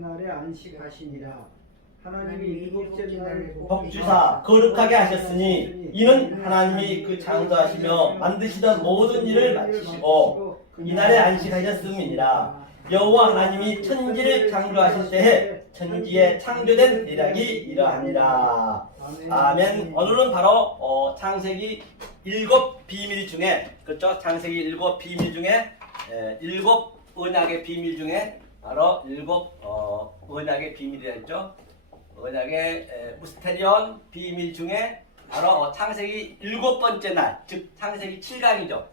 날에 안식하시니라. 하나님이 일곱째 날 복주사 거룩하게 하셨으니 이는 하나님이 그 창조하시며 만드시던 모든 일을 마치시고 이날에 안식하셨음이니라. 여호와 하나님이 천지를 창조하실 때에 천지에 창조된 대략이 이러하니라. 아멘. 오늘은 바로 창세기 7비밀 중에, 그렇죠? 창세기 7비밀 중에 7언약의 비밀 중에 바로 7언약의 비밀이라 했죠. 언약의 무스테리온 비밀 중에 바로 창세기 7번째 날, 즉 창세기 7강이죠.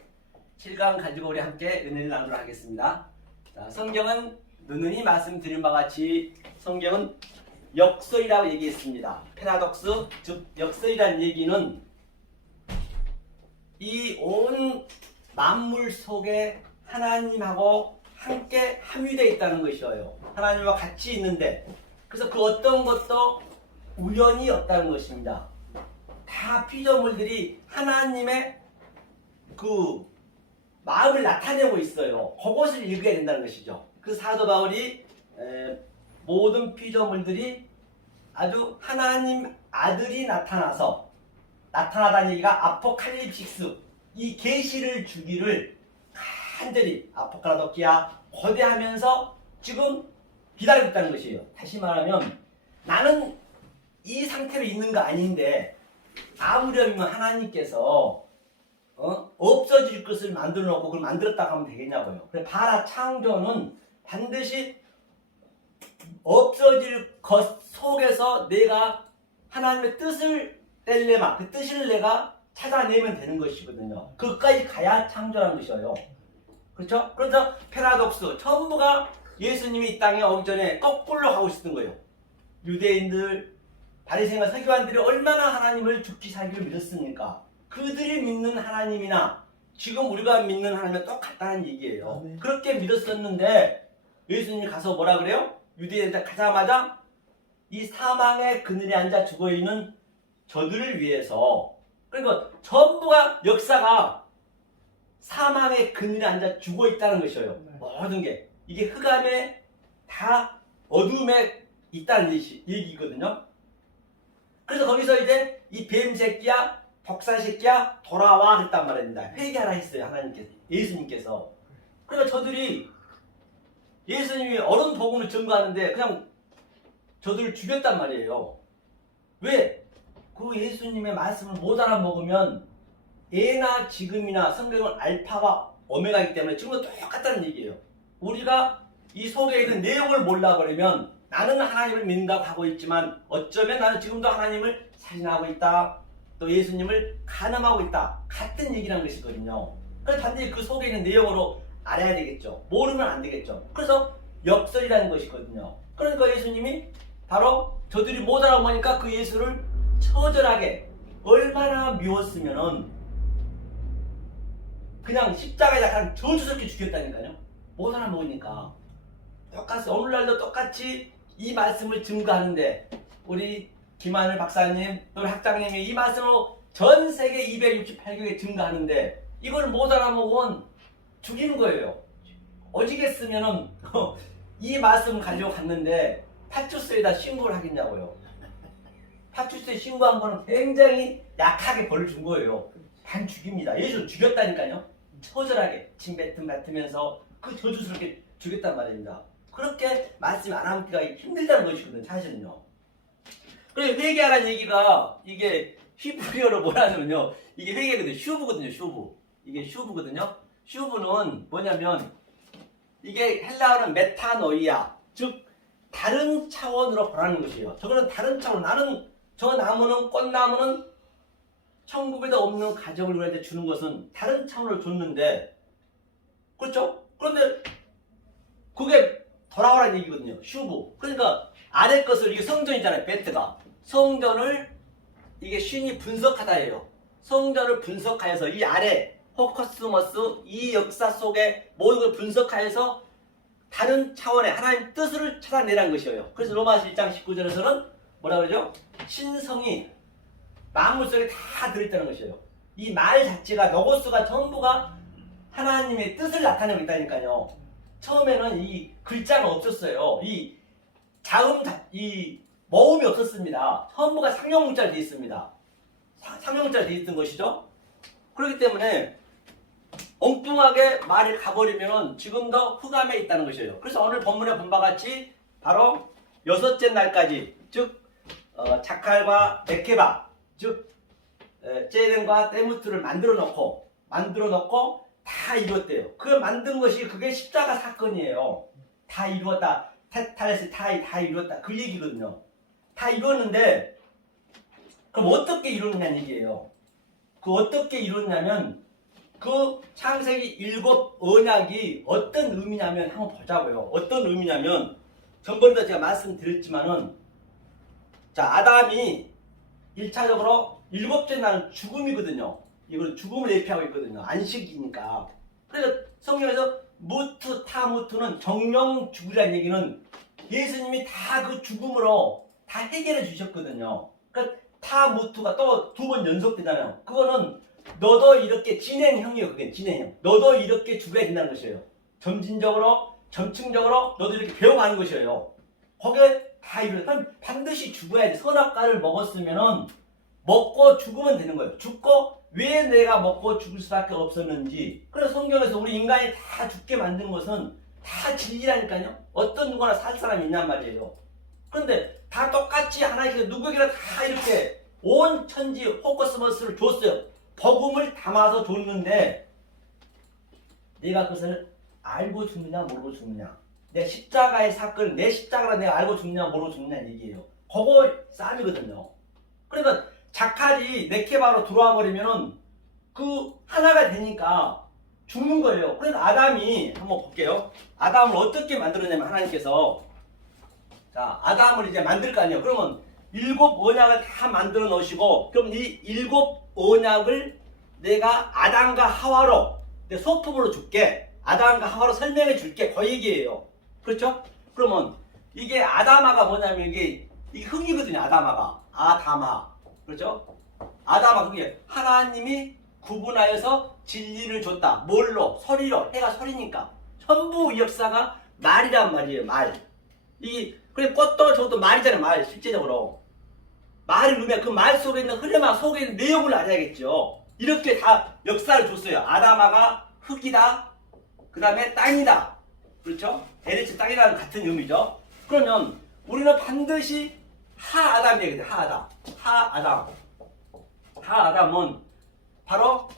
7강 가지고 우리 함께 은혜를 나누도록 하겠습니다. 자, 성경은 누누이 말씀드린 바와 같이 성경은 역설이라고 얘기했습니다. 패러독스, 즉 역설이라는 얘기는 이 온 만물 속에 하나님하고 함께 함유되어 있다는 것이에요. 하나님과 같이 있는데, 그래서 그 어떤 것도 우연이 없다는 것입니다. 다 피조물들이 하나님의 그 마음을 나타내고 있어요. 그것을 읽어야 된다는 것이죠. 그래서 사도 바울이 모든 피조물들이 아주 하나님 아들이 나타나다는 얘기가 아포칼립식스, 이 계시를 주기를 간절히 아포칼라도키아 거대하면서 지금 기다리고 있다는 것이에요. 다시 말하면 나는 이 상태로 있는 거 아닌데 아무렴이면 하나님께서 없어질 것을 만들어 놓고 그걸 만들었다고 하면 되겠냐고요. 그래, 바라 창조는 반드시 없어질 것 속에서 내가 하나님의 뜻을 뗄래마, 그 뜻을 내가 찾아내면 되는 것이거든요. 그것까지 가야 창조라는 것이에요. 그렇죠? 그래서 패러독스, 전부가 예수님이 이 땅에 오기 전에 거꾸로 하고 있었던 거예요. 유대인들, 바리새인과 서기관들이 얼마나 하나님을 죽기 살기를 믿었습니까? 그들이 믿는 하나님이나 지금 우리가 믿는 하나님은 똑같다는 얘기예요. 그렇게 믿었었는데 예수님이 가서 뭐라 그래요? 유대인한테 가자마자 이 사망의 그늘에 앉아 죽어있는 저들을 위해서, 그러니까 전부가 역사가 사망의 그늘에 앉아 죽어있다는 것이에요. 모든 게 이게 흑암에 다 어둠에 있다는 얘기거든요. 그래서 거기서 이제 이 뱀 새끼야, 독사 새끼야, 돌아와 그랬단 말입니다. 회개하라 했어요. 하나님께서, 예수님께서. 그러니까 저들이 예수님이 어른 복음을 증거하는데 그냥 저들을 죽였단 말이에요. 왜? 그 예수님의 말씀을 못 알아먹으면 예나 지금이나 성경은 알파와 오메가이기 때문에 지금도 똑같다는 얘기예요. 우리가 이 속에 있는 내용을 몰라버리면 나는 하나님을 믿는다고 하고 있지만 어쩌면 나는 지금도 하나님을 살인하고 있다, 또 예수님을 간음하고 있다, 같은 얘기라는 것이거든요. 그래서 반드시 그 속에 있는 내용으로 알아야 되겠죠. 모르면 안 되겠죠. 그래서 역설이라는 것이거든요. 그러니까 예수님이 바로 저들이 못 알아보니까 그 예수를 처절하게 얼마나 미웠으면은 그냥 십자가에 약간 저주스럽게 죽였다니까요. 못 알아먹으니까. 똑같이 오늘날도 똑같이 이 말씀을 증거하는데 우리 김하늘 박사님 또 학장님이 이 말씀으로 전 세계 268개국에 증거하는데 이걸 못 알아먹으면 죽이는 거예요. 어지겠으면은 이 말씀 가지고 갔는데 파출소에다 신고를 하겠냐고요. 파출소에 신고한 거는 굉장히 약하게 벌을 준 거예요. 단 죽입니다. 예수를 죽였다니까요. 처절하게 침뱉음 뱉으면서 그 저주스럽게 죽였단 말입니다. 그렇게 말씀 안 하기가 힘들다는 것이거든요. 사실은요. 그래, 회개하라는 얘기가 이게 히브리어로 뭐라 하냐면요, 이게 회개거든요. 슈브거든요. 슈브. 이게 슈브거든요. 슈브는 뭐냐면 이게 헬라어는 메타노이아, 즉 다른 차원으로 보라는 것이에요. 저거는 다른 차원. 나는 저 나무는, 꽃나무는 천국에도 없는 가정을 우리한테 주는 것은 다른 차원으로 줬는데, 그렇죠? 그런데 그게 돌아오라는 얘기거든요. 슈브. 그러니까 아래 것을, 이게 성전이잖아요. 베트가. 성전을 이게 신이 분석하다예요. 성전을 분석하여서 이 아래 호커스머스, 이 역사 속에 모든 걸 분석하여서 다른 차원의 하나님 뜻을 찾아내라는 것이에요. 그래서 로마서 1장 19절에서는 뭐라 그러죠? 신성이 만물 속에 다 들어있다는 것이에요. 이 말 자체가, 로고스가 전부가 하나님의 뜻을 나타내고 있다니까요. 처음에는 이 글자가 없었어요. 이 이 모음이 없었습니다. 전부가 상용문자로 되어 있습니다. 상용문자로 되어 있던 것이죠. 그렇기 때문에 엉뚱하게 말이 가버리면 지금도 흑암에 있다는 것이에요. 그래서 오늘 본문에 본 바와 같이 바로 여섯째 날까지, 즉 자칼과 네케바, 즉 제렌과 데무트를 만들어 놓고 다 이뤘대요. 그 만든 것이 그게 십자가 사건이에요. 다 이루었다. 테탈레스 타이 다 이루었다. 그 얘기거든요. 다 이뤘는데 그럼 어떻게 이뤘느냐는 얘기예요. 그 어떻게 이뤘냐면 그 창세기 7 언약이 어떤 의미냐면 한번 보자고요. 어떤 의미냐면 전번에도 제가 말씀드렸지만은 자, 아담이 1차적으로 7째 날은 죽음이거든요. 이걸 죽음을 예표하고 있거든요. 안식이니까. 그래서 성경에서 무트 타무트는 정령 죽으라는 얘기는 예수님이 다 그 죽음으로 다 해결해 주셨거든요. 그러니까 타무트가 또 2번 연속되잖아요. 그거는 너도 이렇게 진행형이에요. 그게 진행형. 너도 이렇게 죽어야 된다는 것이에요. 점진적으로, 점층적으로 너도 이렇게 배워가는 것이에요. 거기에 다 이루어요. 그럼 반드시 죽어야 돼. 선악과를 먹었으면은 먹고 죽으면 되는 거예요. 죽고 왜 내가 먹고 죽을 수밖에 없었는지. 그래서 성경에서 우리 인간이 다 죽게 만든 것은 다 진리라니까요. 어떤 누구나 살 사람이 있냔 말이에요. 그런데 다 똑같이 하나님께서 누구에게나 다 이렇게 온 천지 호커스머스를 줬어요. 복음을 담아서 줬는데 내가 그것을 알고 죽느냐 모르고 죽느냐. 내 십자가의 사건을 내 십자가를 내가 알고 죽느냐 모르고 죽느냐 얘기예요. 그거 싸움이거든요. 그러니까 자칼이 네케바로 들어와 버리면은 그 하나가 되니까 죽는 거예요. 그러니까 아담이 한번 볼게요. 아담을 어떻게 만들었냐면 하나님께서 자 아담을 이제 만들 거 아니에요. 그러면 7 언약을 다 만들어 놓으시고 그럼 이 7 언약을 내가 아담과 하와로 내 소품으로 줄게. 아담과 하와로 설명해 줄게. 그 얘기예요. 그렇죠? 그러면 이게 아다마가 뭐냐면 이게 흙이거든요. 아다마. 그렇죠? 아다마 그게 하나님이 구분하여서 진리를 줬다. 뭘로? 소리로. 해가 소리니까. 전부 이 역사가 말이란 말이에요. 말. 그래 꽃도 저것도 말이잖아요. 말 실제적으로. 말을 넣으면 그 말 속에 있는 흐름과 속에 있는 내용을 알아야겠죠. 이렇게 다 역사를 줬어요. 아다마가 흙이다. 그 다음에 땅이다. 그렇죠? LH 땅이라는 같은 의미죠. 그러면 우리는 반드시 하아담 얘기해요. 하아담은 바로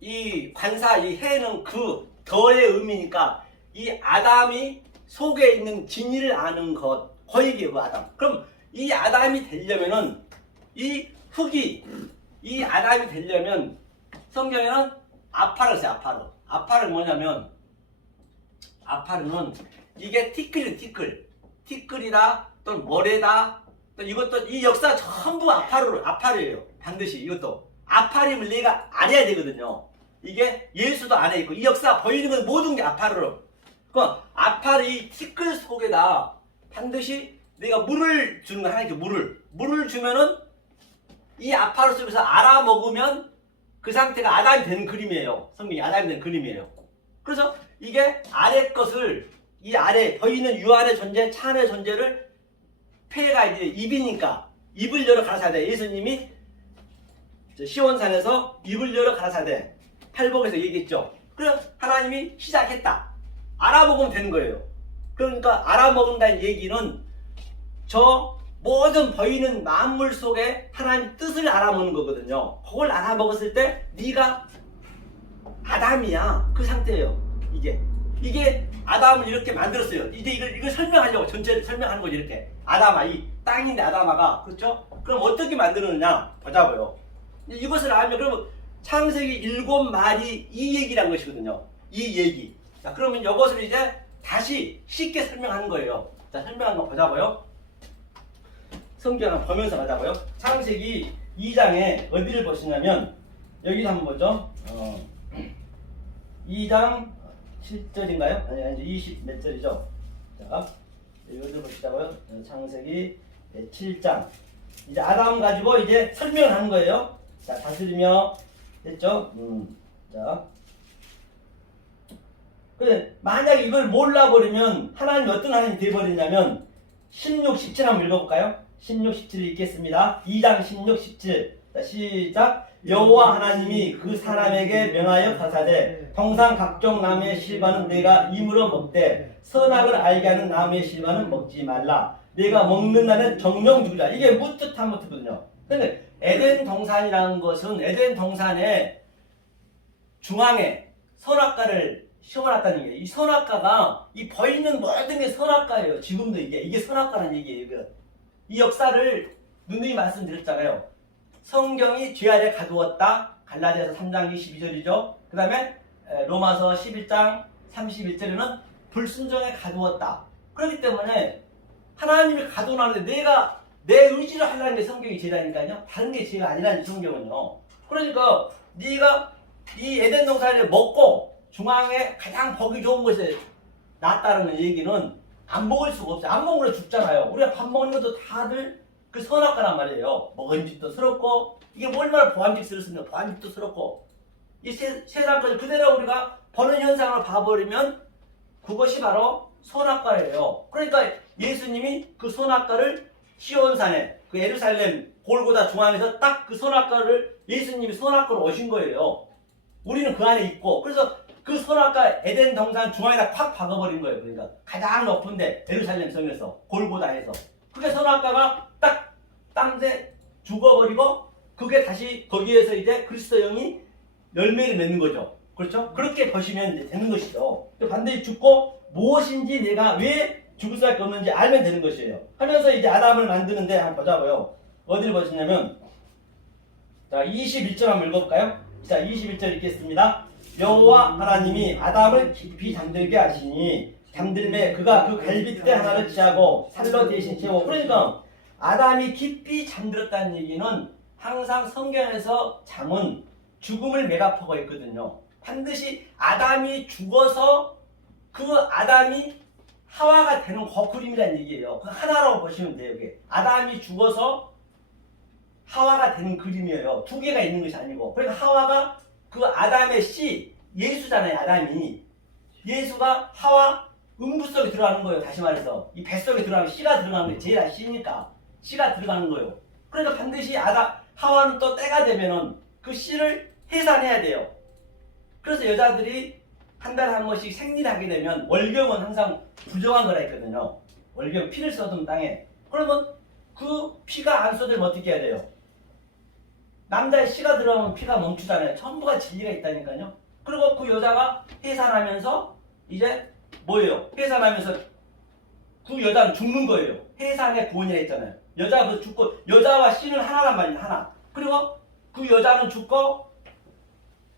이 관사, 이 해는 그 더의 의미니까 이 아담이 속에 있는 진리를 아는 것, 그 얘기예요. 그 아담. 그럼 이 아담이 되려면은 이 흙이 이 아담이 되려면 성경에는 아파를 써요. 아파를 뭐냐면 아파르는 이게 티끌이다 또는 모래다 또 이것도 이 역사 전부 아파르예요. 반드시 이것도 아파림을 내가 알아야 되거든요. 이게 예수도 안에 있고 이 역사 보이는 건 모든 게 아파르로. 그럼 아파르 이 티끌 속에다 반드시 내가 물을 주는 거 하나님께 물을 주면은 이 아파르 속에서 알아먹으면 그 상태가 아담이 되는 그림이에요. 성경이 아담이 되는 그림이에요. 그래서 이게 아래 것을 이 아래 보이는 유 안의 존재, 차 안의 존재를 폐가 이제 입이니까 입을 열어 가라사야 돼. 예수님이 시온산에서 입을 열어 가라사야 돼. 팔복에서 얘기했죠. 그래서 하나님이 시작했다. 알아먹으면 되는 거예요. 그러니까 알아먹는다는 얘기는 저 모든 보이는 만물 속에 하나님 뜻을 알아먹는 거거든요. 그걸 알아먹었을 때 네가 아담이야. 그 상태예요. 이게 아담을 이렇게 만들었어요. 이제 이걸 설명하려고 전체를 설명하는 거죠. 이렇게 아담아, 이 땅인데 아담아가 그렇죠? 그럼 어떻게 만드느냐 보자고요. 이것을 알면 그러면 창세기 7 말이 이 얘기란 것이거든요. 이 얘기. 자, 그러면 이것을 이제 다시 쉽게 설명하는 거예요. 자, 설명하는 거 보자고요. 성경을 보면서 가자고요. 창세기 2장에 어디를 보시냐면 여기서 한번 보죠. 2장 7절인가요? 아니 20 몇 절이죠? 자, 여기를 보시자고요. 창세기 7장. 이제 아담 가지고 이제 설명을 하는 거예요. 자, 다스리며 됐죠? 자, 근데 만약에 이걸 몰라버리면 하나님이 어떤 하나님이 되어버리냐면 16, 17 한번 읽어볼까요? 16, 17 읽겠습니다. 2장 16, 17 자, 시작. 여호와 하나님이 그 사람에게 명하여 가사대 평상 각종 나무의 실과는 내가 임으로 먹되 선악을 알게 하는 나무의 실과는 먹지 말라. 내가 먹는 날은 정령 죽으라. 이게 무뜻한 무트거든요. 근데 에덴 동산이라는 것은 에덴 동산의 중앙에 선악과를 심어놨다는 얘기예요. 이 선악과가 이 보이는 모든 게 선악과예요. 지금도 이게 선악과라는 얘기예요. 이 역사를 누누이 말씀드렸잖아요. 성경이 죄 아래 가두었다. 갈라디아서 3장 22절이죠. 그 다음에 로마서 11장 31절에는 불순종에 가두었다. 그렇기 때문에 하나님이 가둬놨는데 내가 내 의지를 하려는 게 성경이 죄라니까요. 다른 게 죄가 아니라는 성경은요. 그러니까 네가 이 에덴 동산을 먹고 중앙에 가장 보기 좋은 곳에 놨다는 얘기는 안 먹을 수가 없어요. 안 먹으면 죽잖아요. 우리가 밥 먹는 것도 다들 그 선악과란 말이에요. 먹은집도 스럽고 이게 뭐 얼마나 보암직스럽습니까? 보암직도 스럽고 이 세상 것을 그대로 우리가 보는 현상을 봐버리면 그것이 바로 선악과예요. 그러니까 예수님이 그 선악과를 시온산에 그 예루살렘 골고다 중앙에서 딱 그 선악과를 예수님이 선악과로 오신 거예요. 우리는 그 안에 있고 그래서 그 선악과 에덴 동산 중앙에다 콱 박아버린 거예요. 그러니까 가장 높은데 예루살렘 성에서 골고다에서 그게 선악과가 딱 땅에 죽어버리고 그게 다시 거기에서 이제 그리스도 영이 열매를 맺는 거죠. 그렇죠? 그렇게 보시면 이제 되는 것이죠. 반드시 죽고 무엇인지 내가 왜 죽을 수밖에 없는지 알면 되는 것이에요. 하면서 이제 아담을 만드는데 한번 보자고요. 어디를 보시냐면 자 21절 한번 읽어볼까요? 자 21절 읽겠습니다. 여호와 하나님이 아담을 깊이 잠들게 하시니 잠들매 그가 그 갈빗대 하나를 취하고 살로 대신 채워. 그러니까 아담이 깊이 잠들었다는 얘기는 항상 성경에서 잠은 죽음을 매갑하고 있거든요. 반드시 아담이 죽어서 그 아담이 하와가 되는 그 그림이라는 얘기예요. 그 하나라고 보시면 돼요. 이게 아담이 죽어서 하와가 되는 그림이에요. 두 개가 있는 것이 아니고. 그러니까 하와가 그 아담의 씨, 예수잖아요. 아담이. 예수가 하와 음부 속에 들어가는 거예요. 다시 말해서 이 뱃속에 들어가면 씨가 들어가는 거예요. 제일 씨니까 씨가 들어가는 거예요. 그러니까 반드시 하와는 또 때가 되면은 그 씨를 해산해야 돼요. 그래서 여자들이 한 달에 한 번씩 생리하게 되면 월경은 항상 부정한 거라 했거든요. 월경 피를 쏟은 땅에. 그러면 그 피가 안 쏟으면 어떻게 해야 돼요? 남자의 씨가 들어가면 피가 멈추잖아요. 전부가 진리가 있다니까요. 그리고 그 여자가 해산하면서 이제 뭐예요? 해산하면서 그 여자는 죽는 거예요. 해산의 구원이라 했잖아요. 여자가 그 죽고 여자와 씨는 하나란 말이에요. 하나. 그리고 그 여자는 죽고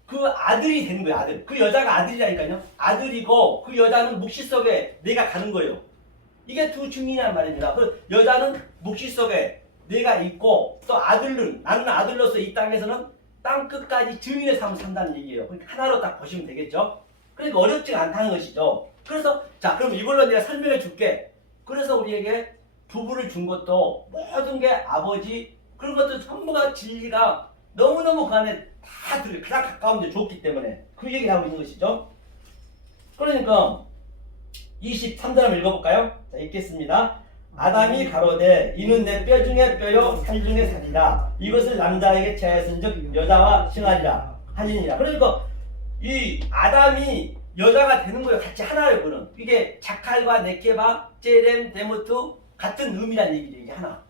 그 아들이 되는 거예요. 아들. 그 여자가 아들이라니까요. 아들이고 그 여자는 묵시 속에 내가 가는 거예요. 이게 두 중이란 말입니다. 그 여자는 묵시 속에 내가 있고 또 아들은 나는 아들로서 이 땅에서는 땅 끝까지 증인의 삶을 산다는 얘기예요. 그러니까 하나로 딱 보시면 되겠죠. 그러니까 어렵지가 않다는 것이죠. 그래서 자 그럼 이걸로 내가 설명해 줄게. 그래서 우리에게 부부를 준 것도 모든 게 아버지 그런 것도 전부가 진리가 너무너무 그 안에 다 들려 가장 가까운 데 줬기 때문에 그 얘기를 하고 있는 것이죠. 그러니까 23절 읽어볼까요? 자 읽겠습니다. 아담이 가로되 이는 내 뼈 중에 뼈요 살 중에 살이라 이것을 남자에게 체하였은즉 여자와 칭하리라 하니니라. 그러니까 이 아담이 여자가 되는 거예요. 같이 하나예요. 그는 이게 자칼과 네케바 제렘 데모트 같은 의미란 얘기죠. 이게 하나.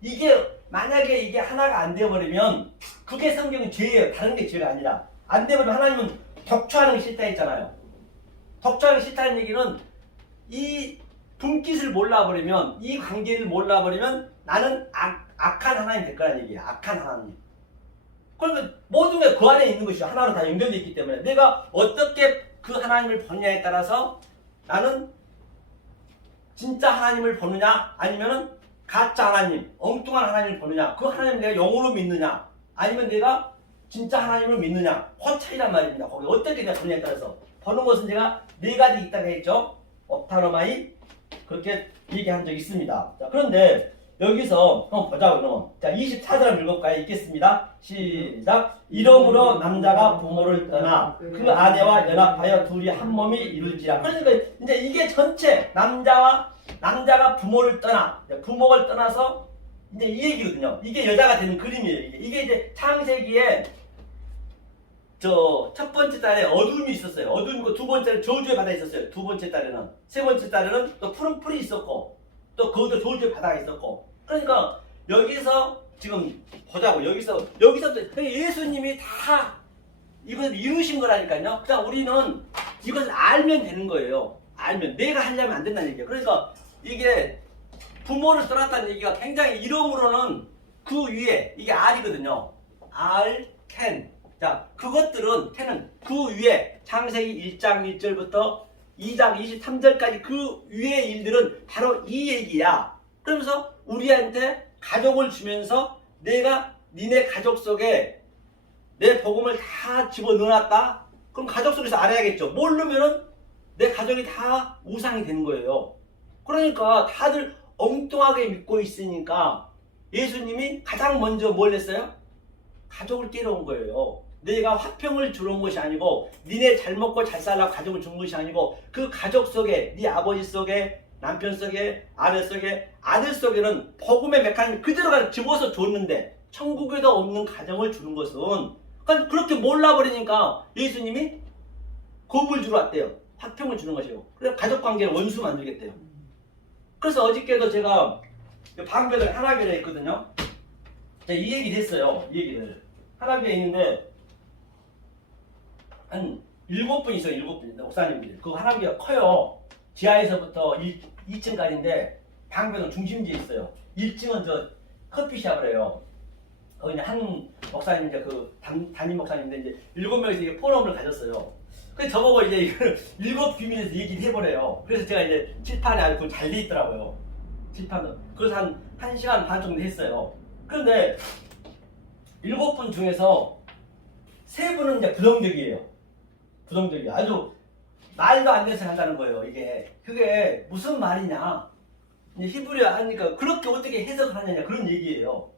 이게 만약에 이게 하나가 안 되어버리면 그게 성경은 죄예요. 다른 게 죄가 아니라 안 되어버리면 하나님은 덕초하는 게 싫다 했잖아요. 덕초하는 게 싫다는 얘기는 이 분깃을 몰라버리면 이 관계를 몰라버리면 나는 악한 하나님 될 거라는 얘기예요. 악한 하나님. 그러면 모든 게 그 안에 있는 것이죠. 하나로 다 연결되어 있기 때문에 내가 어떻게 그 하나님을 보느냐에 따라서 나는 진짜 하나님을 보느냐 아니면은 가짜 하나님, 엉뚱한 하나님을 보느냐 그 하나님을 내가 영으로 믿느냐 아니면 내가 진짜 하나님을 믿느냐 그 차이란 말입니다. 거기 어떻게 내가 보느냐에 따라서 보는 것은 제가 네 가지 있다고 했죠. 옵타노마이 그렇게 얘기한 적이 있습니다. 자, 그런데 여기서 한번 보자고 그러면. 자, 24절 읽어볼까요? 읽겠습니다. 시작. 이러므로 남자가 부모를 떠나 그 아내와 연합하여 둘이 한 몸이 이룰지라. 그러니까 이제 이게 전체 남자가 부모를 떠나, 부모를 떠나서 이제 이 얘기거든요. 이게 여자가 되는 그림이에요. 이게 이제 창세기에 첫 번째 달에 어둠이 있었어요. 어둠이고 두 번째는 저주의 바다에 있었어요. 두 번째 달에는. 세 번째 달에는 또 푸른 풀이 있었고 또 거기도 저주의 바다가 있었고. 그러니까 여기서 지금 보자고. 여기서부터 예수님이 다 이걸 이루신 거라니까요. 그냥 우리는 이것을 알면 되는 거예요. 알면. 내가 하려면 안 된다는 얘기예요. 그러니까 이게 부모를 떠났다는 얘기가 굉장히 이름으로는 그 위에 이게 R이거든요. R, can. 자, 그것들은 캔은 그 위에 창세기 1장 1절부터 2장 23절까지 그 위의 일들은 바로 이 얘기야. 그러면서 우리한테 가족을 주면서 내가 니네 가족 속에 내 복음을 다 집어넣어놨다? 그럼 가족 속에서 알아야겠죠. 모르면은 내 가족이 다 우상이 되는 거예요. 그러니까 다들 엉뚱하게 믿고 있으니까 예수님이 가장 먼저 뭘 했어요? 가족을 깨러온 거예요. 내가 화평을 주러 온 것이 아니고 니네 잘 먹고 잘 살라고 가족을 준 것이 아니고 그 가족 속에 네 아버지 속에 남편 속에 아내 속에 아들 속에는 복음의 메커니즘 그대로 집어서 줬는데 천국에도 없는 가정을 주는 것은 그러니까 그렇게 몰라버리니까 예수님이 겁을 주러 왔대요. 화평을 주는 것이요. 그래서 가족관계를 원수 만들겠대요. 그래서 어저께도 제가 방배를 하나교회에 있거든요. 제가 이 얘기를 했어요. 이 얘기를. 하나교회에 있는데 한 7분 있어요. 7분. 목사님들이. 그 하나교회가 커요. 지하에서부터 2층까지인데 방배동 중심지에 있어요. 1층은 저 커피숍을 해요. 거기 한 목사님 이제 그 담임 목사님인데 이제 7명이서 이게 포럼을 가졌어요. 그래서 저보고 이제 이걸 7비밀에서 얘기를 해보래요. 그래서 제가 이제 칠판에 아주 잘 돼 있더라고요. 칠판은. 그래서 한 1시간 반 정도 했어요. 그런데 7분 중에서 3분은 이제 부정적이에요. 부정적이에요. 아주 말도 안 돼서 한다는 거예요. 그게 무슨 말이냐. 히브리어 하니까 그렇게 어떻게 해석을 하느냐 그런 얘기예요.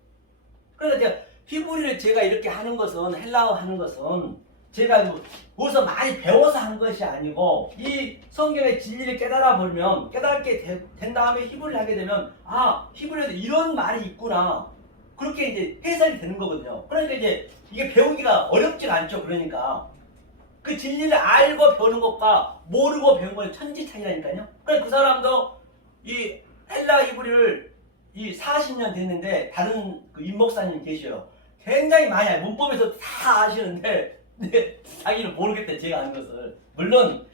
그러니까 제가 히브리를 제가 이렇게 하는 것은 헬라어 하는 것은 제가 어디서 많이 배워서 한 것이 아니고 이 성경의 진리를 깨달아 보면 깨닫게 된 다음에 히브리를 하게 되면 아 히브리에도 이런 말이 있구나 그렇게 이제 해석이 되는 거거든요. 그러니까 이제 이게 배우기가 어렵지가 않죠. 그러니까 그 진리를 알고 배우는 것과 모르고 배우는 건 천지 차이라니까요. 그러니까 그 사람도 이 헬라 히브리를 이 40년 됐는데 다른 그 임목사님 계셔요. 굉장히 많이 알아요. 문법에서 다 아시는데 근데 자기는 모르겠대. 제가 아는 것을. 물론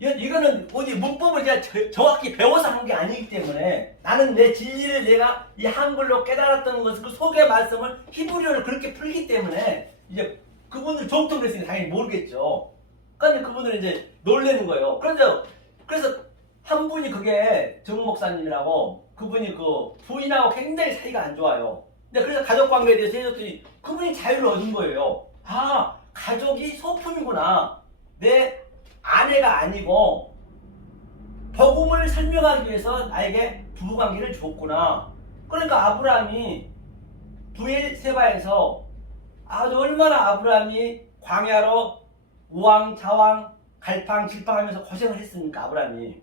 이거는 어디 문법을 제가 정확히 배워서 한 게 아니기 때문에 나는 내 진리를 내가 이 한글로 깨달았던 것을 그 속의 말씀을 히브리어를 그렇게 풀기 때문에 이제 그분들 정통을 했으니 당연히 모르겠죠. 그런데 그분들은 이제 놀래는 거예요. 그래서 한 분이 그게 정 목사님이라고 그분이 그 부인하고 굉장히 사이가 안 좋아요. 근데 그래서 가족 관계에 대해서 해줬더니 그분이 자유를 얻은 거예요. 아, 가족이 소품이구나. 내 아내가 아니고 복음을 설명하기 위해서 나에게 부부관계를 줬구나. 그러니까 아브라함이 부엘세바에서 아주 얼마나 아브라함이 광야로 우왕좌왕 갈팡질팡하면서 고생을 했습니까 아브라함이.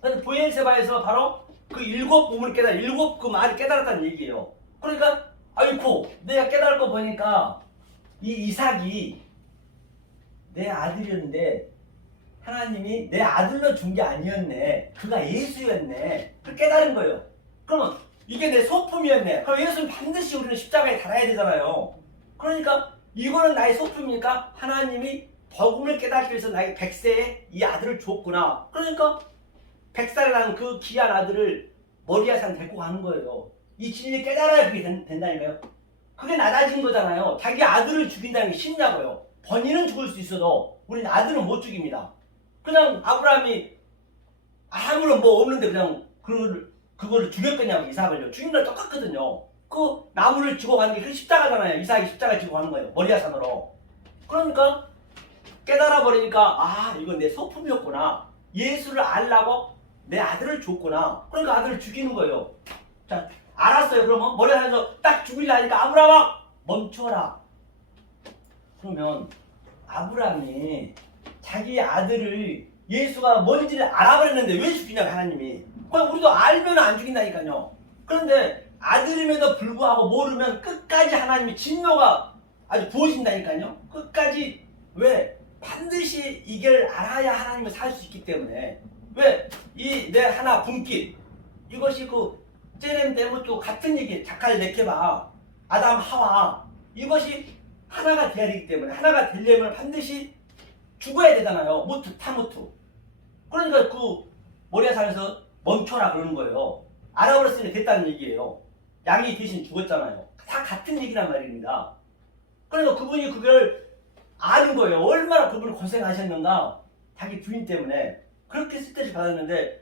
근데 부엘세바에서 바로 그 7 우물을 깨달아 7 그 말을 깨달았다는 얘기예요. 그러니까 아이고 내가 깨달을 거 보니까 이 이삭이 내 아들이었는데 하나님이 내 아들로 준 게 아니었네. 그가 예수였네. 그걸 깨달은 거예요. 그러면 이게 내 소품이었네. 그럼 예수는 반드시 우리는 십자가에 달아야 되잖아요. 그러니까 이거는 나의 소품이니까 하나님이 복음을 깨닫기 위해서 나에게 100세에 이 아들을 줬구나. 그러니까 100살이라는 그 귀한 아들을 머리아산 데리고 가는 거예요. 이 진리를 깨달아야 그게 된다니까요. 그게 낮아진 거잖아요. 자기 아들을 죽인다는 게 쉽냐고요. 본인은 죽을 수 있어도 우리는 아들은 못 죽입니다. 그냥 아브라함이 아무런 뭐 없는데 그냥 그거를 죽였겠냐고 이삭을요. 죽인 걸 똑같거든요. 그 나무를 지고 가는 게 그 십자가잖아요. 이삭이 십자가 지고 가는 거예요. 머리아산으로. 그러니까 깨달아 버리니까 아 이건 내 소품이었구나. 예수를 알라고 내 아들을 줬구나. 그러니까 아들을 죽이는 거예요. 자, 알았어요. 그러면 머리 하면서 딱 죽이려니까 아브라함아 멈춰라. 그러면 아브라함이 자기 아들을 예수가 뭔지를 알아버렸는데 왜 죽이냐고 하나님이. 그럼 우리도 알면 안 죽인다니까요. 그런데 아들임에도 불구하고 모르면 끝까지 하나님의 진노가 아주 부어진다니까요. 끝까지. 왜? 반드시 이걸 알아야 하나님을 살 수 있기 때문에. 왜? 이 내 하나 분깃 이것이 그 제렘 때문에 같은 얘기. 자칼 네케바 아담 하와 이것이 하나가 돼야 되기 때문에 하나가 되려면 반드시 죽어야 되잖아요. 무트 타무트. 그러니까 그 모리아산에서 멈춰라 그러는 거예요. 알아버렸으니 됐다는 얘기예요. 양이 대신 죽었잖아요. 다 같은 얘기란 말입니다. 그러니까 그분이 그걸 아는 거예요. 얼마나 그분이 고생하셨는가. 자기 부인 때문에 그렇게 스트레스 받았는데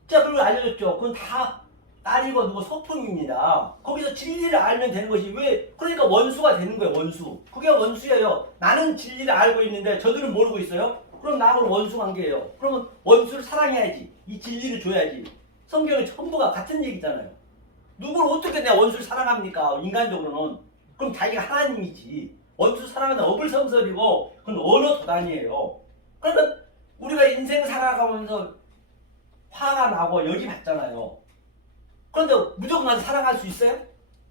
진짜 그걸 알려줬죠. 그건 다 딸이고 누구 소품입니다. 거기서 진리를 알면 되는 것이 왜? 그러니까 원수가 되는 거예요. 원수. 그게 원수예요. 나는 진리를 알고 있는데 저들은 모르고 있어요. 그럼 나하고 원수 관계예요. 그러면 원수를 사랑해야지. 이 진리를 줘야지. 성경의 전부가 같은 얘기잖아요. 누구를 어떻게 내가 원수를 사랑합니까? 인간적으로는. 그럼 자기가 하나님이지. 원수 사랑하는 어불성설이고 그건 언어 도단이에요. 그러니까 우리가 인생 살아가면서 화가 나고 열이 받잖아요. 그런데 무조건 나도 사랑할 수 있어요?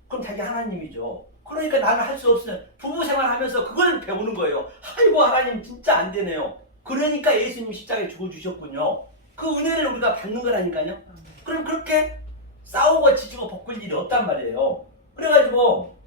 그럼 자기 하나님이죠. 그러니까 나는 할 수 없어요. 부부 생활하면서 그걸 배우는 거예요. 아이고 하나님 진짜 안 되네요. 그러니까 예수님이 십자가에 죽어주셨군요. 그 은혜를 우리가 받는 거라니까요. 그럼 그렇게 싸우고 지지고 볶을 일이 없단 말이에요. 그래가지고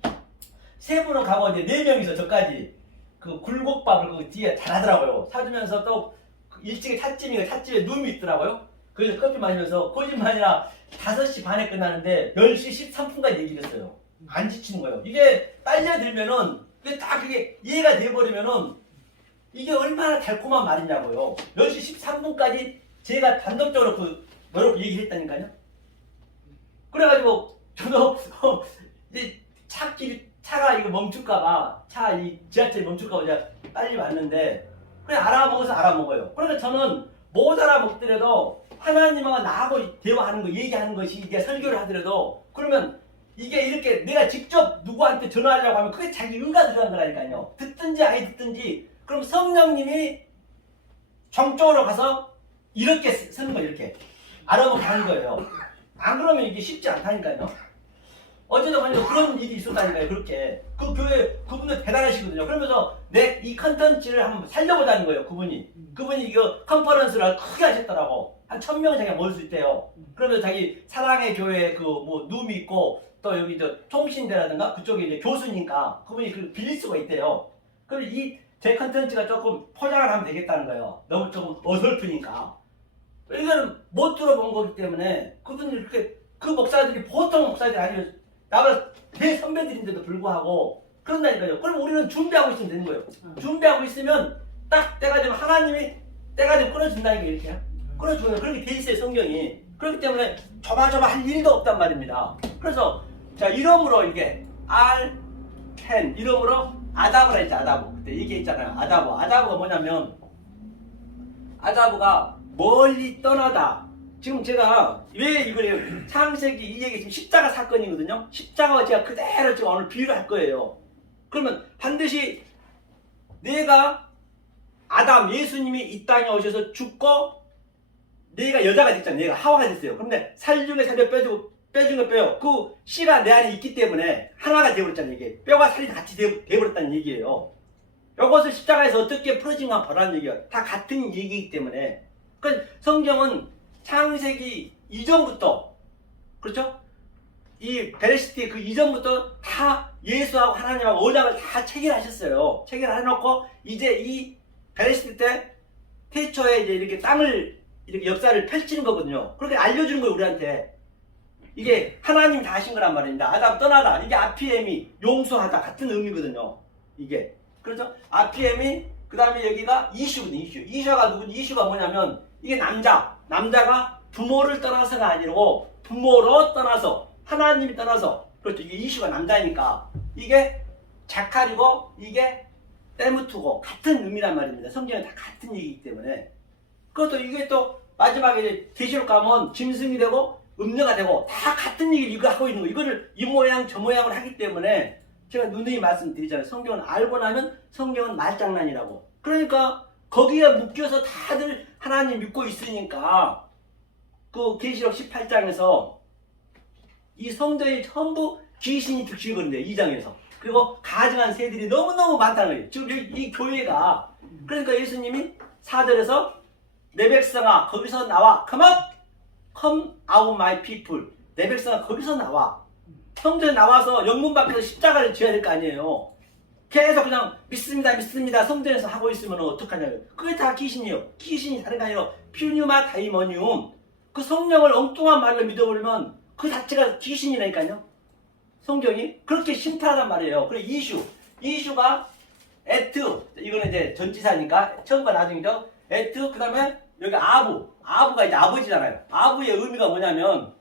세 분은 가고 이제 네 명이서 저까지 그 굴곡밥을 그 뒤에 잘하더라고요. 사주면서 또 일찍이 찻집에 룸이 있더라고요. 그래서 커피 마시면서 거짓말이나 5시 반에 끝나는데 10시 13분까지 얘기를 했어요. 안 지치는 거예요. 이게 빨려들면은 그게 딱 그게 이해가 돼버리면은 이게 얼마나 달콤한 말이냐고요. 10시 13분까지 제가 단독적으로 그 노력 얘기를 했다니까요. 그래가지고 저도 이제 차가 이거 멈출까봐 이 지하철이 멈출까봐 제가 빨리 왔는데 그냥 알아먹어요. 그러니까 저는 못 알아먹더라도 하나님과 나하고 대화하는 거 얘기하는 것이 이게 설교를 하더라도 그러면 이게 이렇게 내가 직접 누구한테 전화하려고 하면 그게 자기 의가 들어간 거라니까요. 듣든지 아니 듣든지 그럼 성령님이 정적으로 가서 이렇게 쓰는 거예요. 이렇게 알아보고 하는 거예요. 안 그러면 이게 쉽지 않다니까요. 어제도 보니까 그런 일이 있었다니까요. 그렇게 그 교회 그분들 대단하시거든요. 그러면서 내 이 컨텐츠를 한번 살려보자는 거예요. 그분이 이거 컨퍼런스를 크게 하셨더라고. 한 1000명 자기가 모일 수 있대요. 그러면서 자기 사랑의 교회 그 뭐 룸이 있고 또 여기 저 통신대라든가 그쪽에 이제 교수니까 그분이 그 빌릴 수가 있대요. 그럼 이 제 컨텐츠가 조금 포장을 하면 되겠다는 거예요. 너무 조금 어설프니까. 이거는 못 들어본 거기 때문에 그분들이 그렇게 그 목사들이 보통 목사들이 아니면 나보다 대선배들인데도 불구하고 그런다니까요. 그럼 우리는 준비하고 있으면 되는 거예요. 준비하고 있으면 딱 때가 되면 하나님이 때가 되면 끊어준다니까 이렇게. 끊어줘요. 그렇게 돼 있어요 성경이. 그렇기 때문에 조마조마할 일도 없단 말입니다. 그래서 자 이름으로 이게 알켄 이름으로 아다브라 했죠. 아다브. 그때 얘기했잖아요. 아다브가 뭐냐면 아다브가 멀리 떠나다. 지금 제가 왜 이걸 창세기 이 얘기 지금 십자가 사건이거든요. 십자가와 제가 그대로 지금 오늘 비유를 할 거예요. 그러면 반드시 내가 아담 예수님이 이 땅에 오셔서 죽고 내가 여자가 됐잖아요. 내가 하와가 됐어요. 그런데 살 중에 살을 빼준 거 빼요. 그 씨가 내 안에 있기 때문에 하나가 되어버렸잖아요. 이게 뼈가 살이 같이 되어버렸다는 얘기예요. 이것을 십자가에서 어떻게 풀어진가 보라는 얘기예요. 다 같은 얘기이기 때문에. 그러니까 성경은 창세기 이전부터 그렇죠? 이 베레시티 그 이전부터 다 예수하고 하나님하고 언약을 다 체결하셨어요. 체결해놓고 이제 이 베레시티 때 태초에 이제 이렇게 땅을 이렇게 역사를 펼치는 거거든요. 그렇게 알려주는 거예요 우리한테. 이게 하나님이 다 하신 거란 말입니다. 아담 떠나다. 이게 아피엠이 용서하다 같은 의미거든요. 이게 그렇죠? 아피엠이 그 다음에 여기가 이슈거든요. 이슈가 누구지? 이슈가 뭐냐면 이게 남자가 부모를 떠나서가 아니고 부모로 떠나서 하나님이 떠나서 그렇죠. 이게 이슈가 남자니까 이게 자칼이고 이게 때무트고 같은 의미란 말입니다. 성경은 다 같은 얘기이기 때문에 그것도 이게 또 마지막에 계시록 가면 짐승이 되고 음녀가 되고 다 같은 얘기를 이거 하고 있는 거. 이거를 이 모양 저 모양을 하기 때문에 제가 누누이 말씀드리잖아요. 성경은 알고 나면 성경은 말장난이라고. 그러니까 거기에 묶여서 다들 하나님 믿고 있으니까 그 계시록 18장에서 이 성전이 전부 귀신이 득실거린대요. 2장에서. 그리고 가증한 새들이 너무너무 많다는 거예요. 지금 이 교회가 그러니까 예수님이 4절에서 내 백성아 거기서 나와 come out my people 내 백성아 거기서 나와 성전에 나와서 영문 밖에서 십자가를 지어야 될 거 아니에요. 계속 그냥 믿습니다 성전에서 하고 있으면 어떡하냐고요. 그게 다 귀신이에요. 귀신이 다른 게 아니라 퓨뉴마 다이모니움 그 성령을 엉뚱한 말로 믿어버리면 그 자체가 귀신이라니까요. 성경이 그렇게 심플하단 말이에요. 그리고 이슈가 에트 이거는 이제 전치사니까 처음과 나중이죠. 에트 그 다음에 여기 아부가 이제 아버지잖아요. 아부의 의미가 뭐냐면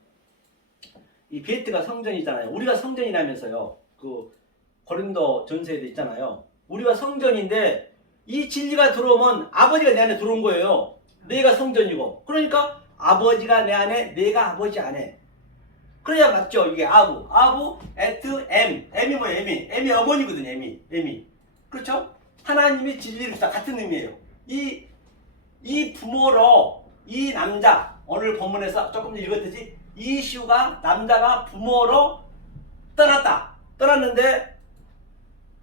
이 베트가 성전이잖아요. 우리가 성전이라면서요. 그 고린도 전서에도 있잖아요. 우리가 성전인데 이 진리가 들어오면 아버지가 내 안에 들어온 거예요. 내가 성전이고 그러니까 아버지가 내 안에 내가 아버지 안에 그래야 맞죠. 이게 아부 에트 M이 뭐예요? M이 어머니거든요. M이 그렇죠? 하나님이 진리를 주다 같은 의미예요. 이 부모로 이 남자 오늘 본문에서 조금 읽었듯이 이슈가 남자가 부모로 떠났는데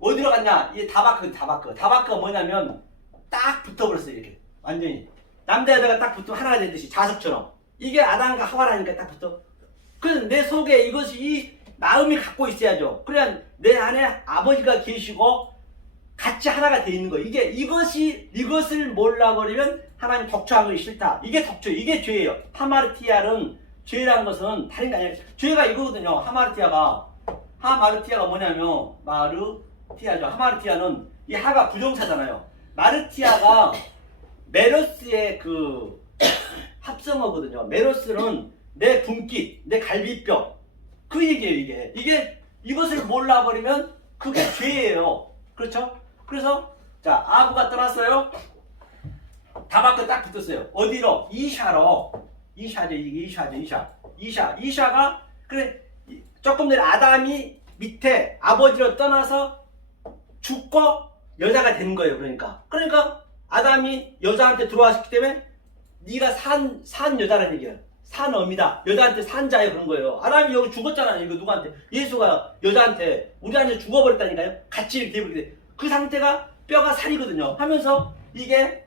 어디로 갔냐? 이 다바크가 뭐냐면 딱 붙어버렸어요. 이렇게 완전히 남자 여자가 딱 붙으면 하나가 되듯이 자석처럼 이게 아담과 하와라니까 딱 붙어. 그래서 내 속에 이것이 이 마음이 갖고 있어야죠. 그래야 내 안에 아버지가 계시고 같이 하나가 돼 있는 거. 이것을 몰라버리면 하나님 독초한 것이 싫다. 이게 독초, 이게 죄예요. 하마르티아는 죄라는 것은 다른 게 아니라 죄가 이거거든요. 하마르티아가 뭐냐면 마르티아죠. 하마르티아는 이 하가 부정사잖아요. 마르티아가 메로스의 그 합성어거든요. 메로스는 내 분깃, 내 갈비뼈 그 얘기예요. 이것을 몰라버리면 그게 죄예요. 그렇죠? 그래서 자 아부가 떠났어요. 다바크 딱 붙었어요. 어디로? 이샤로. 이샤가 그래 조금 전에 아담이 밑에 아버지로 떠나서 죽고 여자가 된 거예요. 그러니까 아담이 여자한테 들어왔기 때문에 네가 산 여자라는 얘기예요. 산 어미다. 여자한테 산자예요. 그런 거예요. 아담이 여기 죽었잖아요. 이거 누구한테? 예수가 여자한테 우리한테 죽어버렸다니까요. 같이 이렇게 돼버리게. 그 상태가 뼈가 살이거든요. 하면서 이게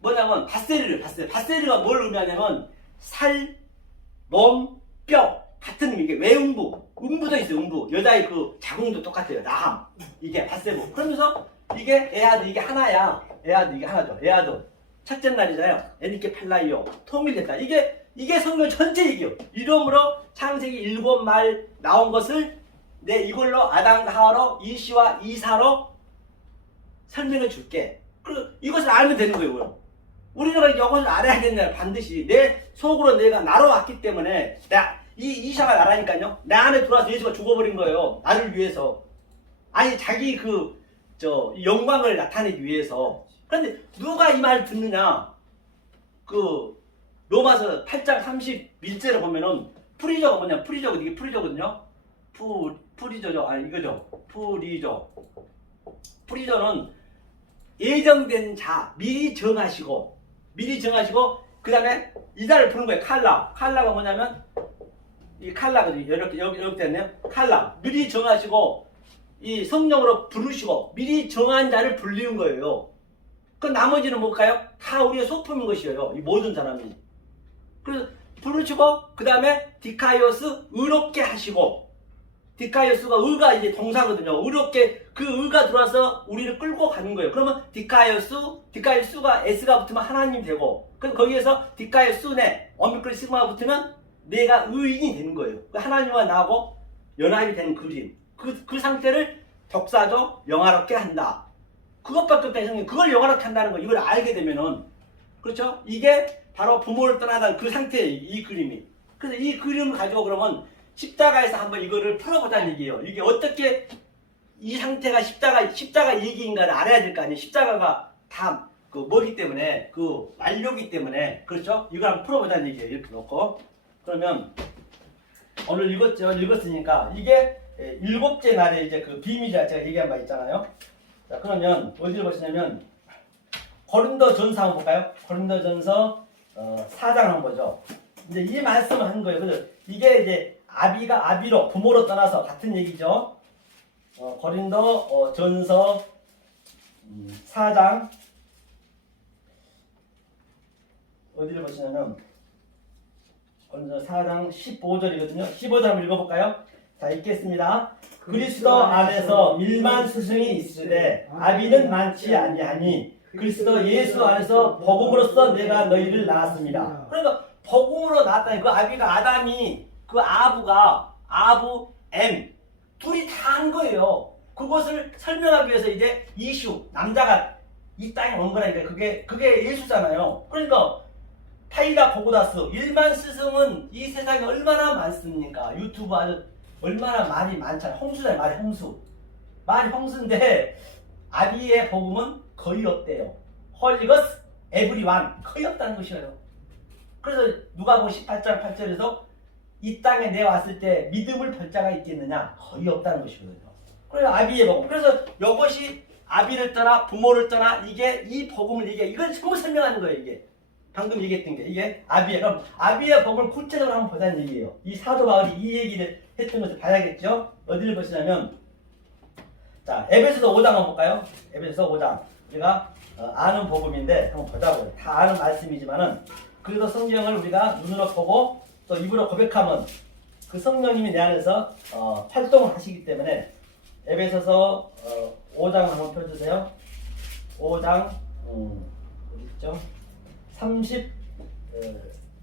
뭐냐면 바세르가 뭘 의미하냐면 살, 몸, 뼈 같은 의미. 이게 음부도 있어요. 음부. 여자의 그 자궁도 똑같아요. 나함. 이게 바세르. 그러면서 이게 에아드 이게 하나야. 에아드 이게 하나죠. 에아드 첫째 날이잖아요. 에니케 팔라이오 통일됐다. 이게 성경 전체 얘기예요. 이름으로 창세기 7말 나온 것을 내 이걸로 아담과 하와로 이시와 이사로 설명해 줄게. 그리고 이것을 알면 되는 거예요. 우리가 이것을 알아야겠네. 반드시 내 속으로 내가 나로 왔기 때문에 이샤가 나라니까요. 내 안에 들어와서 예수가 죽어버린 거예요. 나를 위해서. 아니 자기 영광을 나타내기 위해서. 그런데 누가 이 말 듣느냐? 그 로마서 8장 31절에 보면은 프리저가 뭐냐? 이게 프리저거든요. 프리저죠. 아니 이거죠. 프리저는 예정된 자 미리 정하시고 그 다음에 이자를 부른 거예요. 칼라가 뭐냐면 이 칼라거든요. 여기 됐네요. 칼라 미리 정하시고 이 성령으로 부르시고 미리 정한 자를 불리는 거예요. 그 나머지는 뭘까요? 다 우리의 소품인 것이에요. 이 모든 사람이. 그래서 부르시고 그 다음에 디카이오스 의롭게 하시고 디카이오스가 의가 이제 동사거든요. 의롭게 그 의가 들어와서 우리를 끌고 가는 거예요. 그러면 디카이오스가 S가 붙으면 하나님 되고 그럼 거기에서 디카이오스네 어미클 시그마가 붙으면 내가 의인이 되는 거예요. 하나님과 나하고 연합이 되는 그림. 그 상태를 독사적 영화롭게 한다. 그것밖에 없다. 성경 그걸 영화롭게 한다는 거 이걸 알게 되면은 그렇죠? 이게 바로 부모를 떠나던 그 상태예요. 이 그림이. 그래서 이 그림을 가지고 그러면 십자가에서 한번 이거를 풀어보자는 얘기예요. 이게 어떻게 이 상태가 십자가 얘기인가를 알아야 될 거 아니에요. 십자가가 다 그 뭐기 때문에 그 완료기 때문에 그렇죠? 이걸 한번 풀어보자는 얘기예요. 이렇게 놓고 그러면 오늘 읽었으니까 이게 일곱째 날에 이제 그 비밀이라 제가 얘기한 바 있잖아요. 자 그러면 어디를 보시냐면 고린도전서 한번 볼까요? 고린도전서 4장 한번 보죠. 이제 이 말씀을 한 거예요. 그죠? 이게 이제 아비가 아비로 부모로 떠나서 같은 얘기죠. 고린도전서 4장 어디를 보시냐면 고린도 4장 15절이거든요. 15절 한번 읽어볼까요? 자 읽겠습니다. 그리스도 안에서 밀만 스승이 있으되 아비는 많지 아니하니 그리스도 예수 안에서 복음으로써 내가 너희를 낳았습니다. 그러니까 복음으로 낳았다니 그 아비가 아담이 그 아부 M 둘이 다 한 거예요. 그것을 설명하기 위해서 이제 이슈 남자가 이 땅에 온 거라니까 그게 예수잖아요. 그러니까 타이다 고고다스 일만 스승은 이 세상에 얼마나 많습니까? 유튜브 아주 얼마나 말이 많잖아요. 홍수잖아요. 말이 홍수인데 아비의 복음은 거의 없대요. 홀리거스 에브리완 거의 없다는 것이에요. 그래서 누가복음 18장 8절에서 이 땅에 내가 왔을 때 믿음을 별 자가 있겠느냐 거의 없다는 것이거든요. 그래서 아비의 복음. 그래서 이것이 아비를 떠나 부모를 떠나 이게 이 복음을 이걸 전부 설명하는 거예요. 이게 방금 얘기했던 게 이게 그럼 아비의 복음을 구체적으로 한번 보자는 얘기예요. 이 사도 바울이 이 얘기를 했던 것을 봐야겠죠. 어디를 보시냐면 자 에베소서 5장 한번 볼까요? 에베소서 5장 우리가 아는 복음인데 한번 보자고요. 다 아는 말씀이지만은 그래도 성경을 우리가 눈으로 보고 또 입으로 고백하면 그 성령님이 내 안에서 활동을 하시기 때문에 에베소서 5장 한번 펴주세요. 5장 어디 있죠?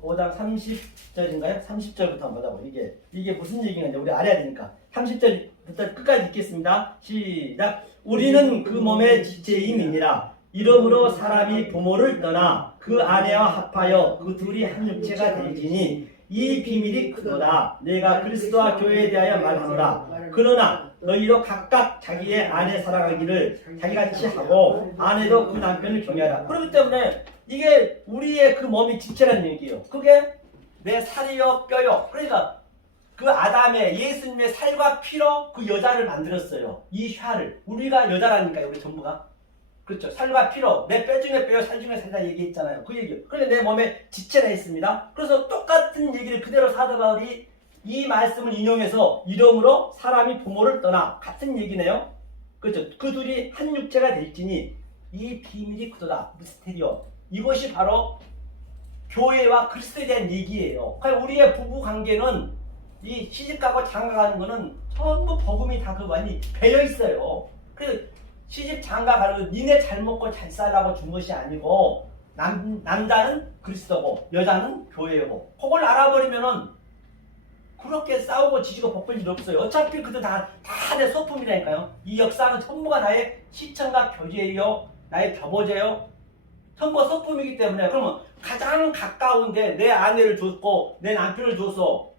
5장 30절인가요? 30절부터 한번 보자고. 이게 무슨 얘기인지 우리 알아야 되니까 30절부터 끝까지 읽겠습니다. 시작. 우리는 그 몸의 지체임이니라. 이러므로 사람이 부모를 떠나 그 아내와 합하여 그 둘이 한 육체가 되지니 이 비밀이 크도다. 내가 그리스도와 교회에 대하여 말하노라. 그러나 너희도 각각 자기의 아내 사랑하기를 자기같이 하고 아내도 그 남편을 경외하라. 그렇기 때문에 이게 우리의 그 몸이 지체라는 얘기예요. 그게 내 살이요 뼈요. 그러니까 그 아담의 예수님의 살과 피로 그 여자를 만들었어요. 이 샤를 우리가 여자라니까요. 우리 전부가 그렇죠. 살과 피로 내 뼈 중에 뼈요 살 중에 살다 얘기했잖아요. 그 얘기요. 그런데 내 몸에 지체가 있습니다. 그래서 똑같은 얘기를 그대로 사도 바울이 이 말씀을 인용해서 이러므로 사람이 부모를 떠나 같은 얘기네요. 그렇죠. 그 둘이 한 육체가 될지니 이 비밀이 크도다. 미스테리오. 이것이 바로 교회와 그리스도에 대한 얘기예요. 그러니까 우리의 부부 관계는 이 시집가고 장가가는 거는 전부 복음이 다 그 완전히 배어 있어요. 그래서 시집 장가가는 니네 잘 먹고 잘 살라고 준 것이 아니고 남자는 그리스도고 여자는 교회고 그걸 알아버리면은 그렇게 싸우고 지지고 볶을 일 없어요. 어차피 그들 다 내 소품이라니까요. 이 역사는 전부가 나의 시청과 교제예요. 나의 교보제요. 전부가 소품이기 때문에 그러면 가장 가까운데 내 아내를 줬고 내 남편을 줬어.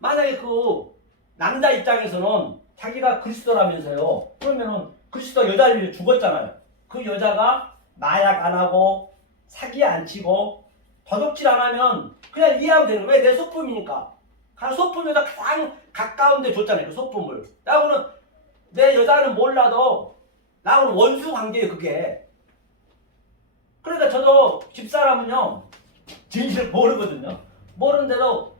만약에 그 남자 입장에서는 자기가 그리스도라면서요. 그러면은 그리스도 여자를 죽었잖아요. 그 여자가 마약 안 하고 사기 안 치고 도둑질 안 하면 그냥 이해하면 되는 거예요. 왜? 내 소품이니까. 소품에다 가장 가까운 데 줬잖아요. 그 소품을. 나하고는 내 여자는 몰라도 나하고는 원수 관계예요. 그게. 그러니까 저도 집사람은요. 진실을 모르거든요. 모르는데도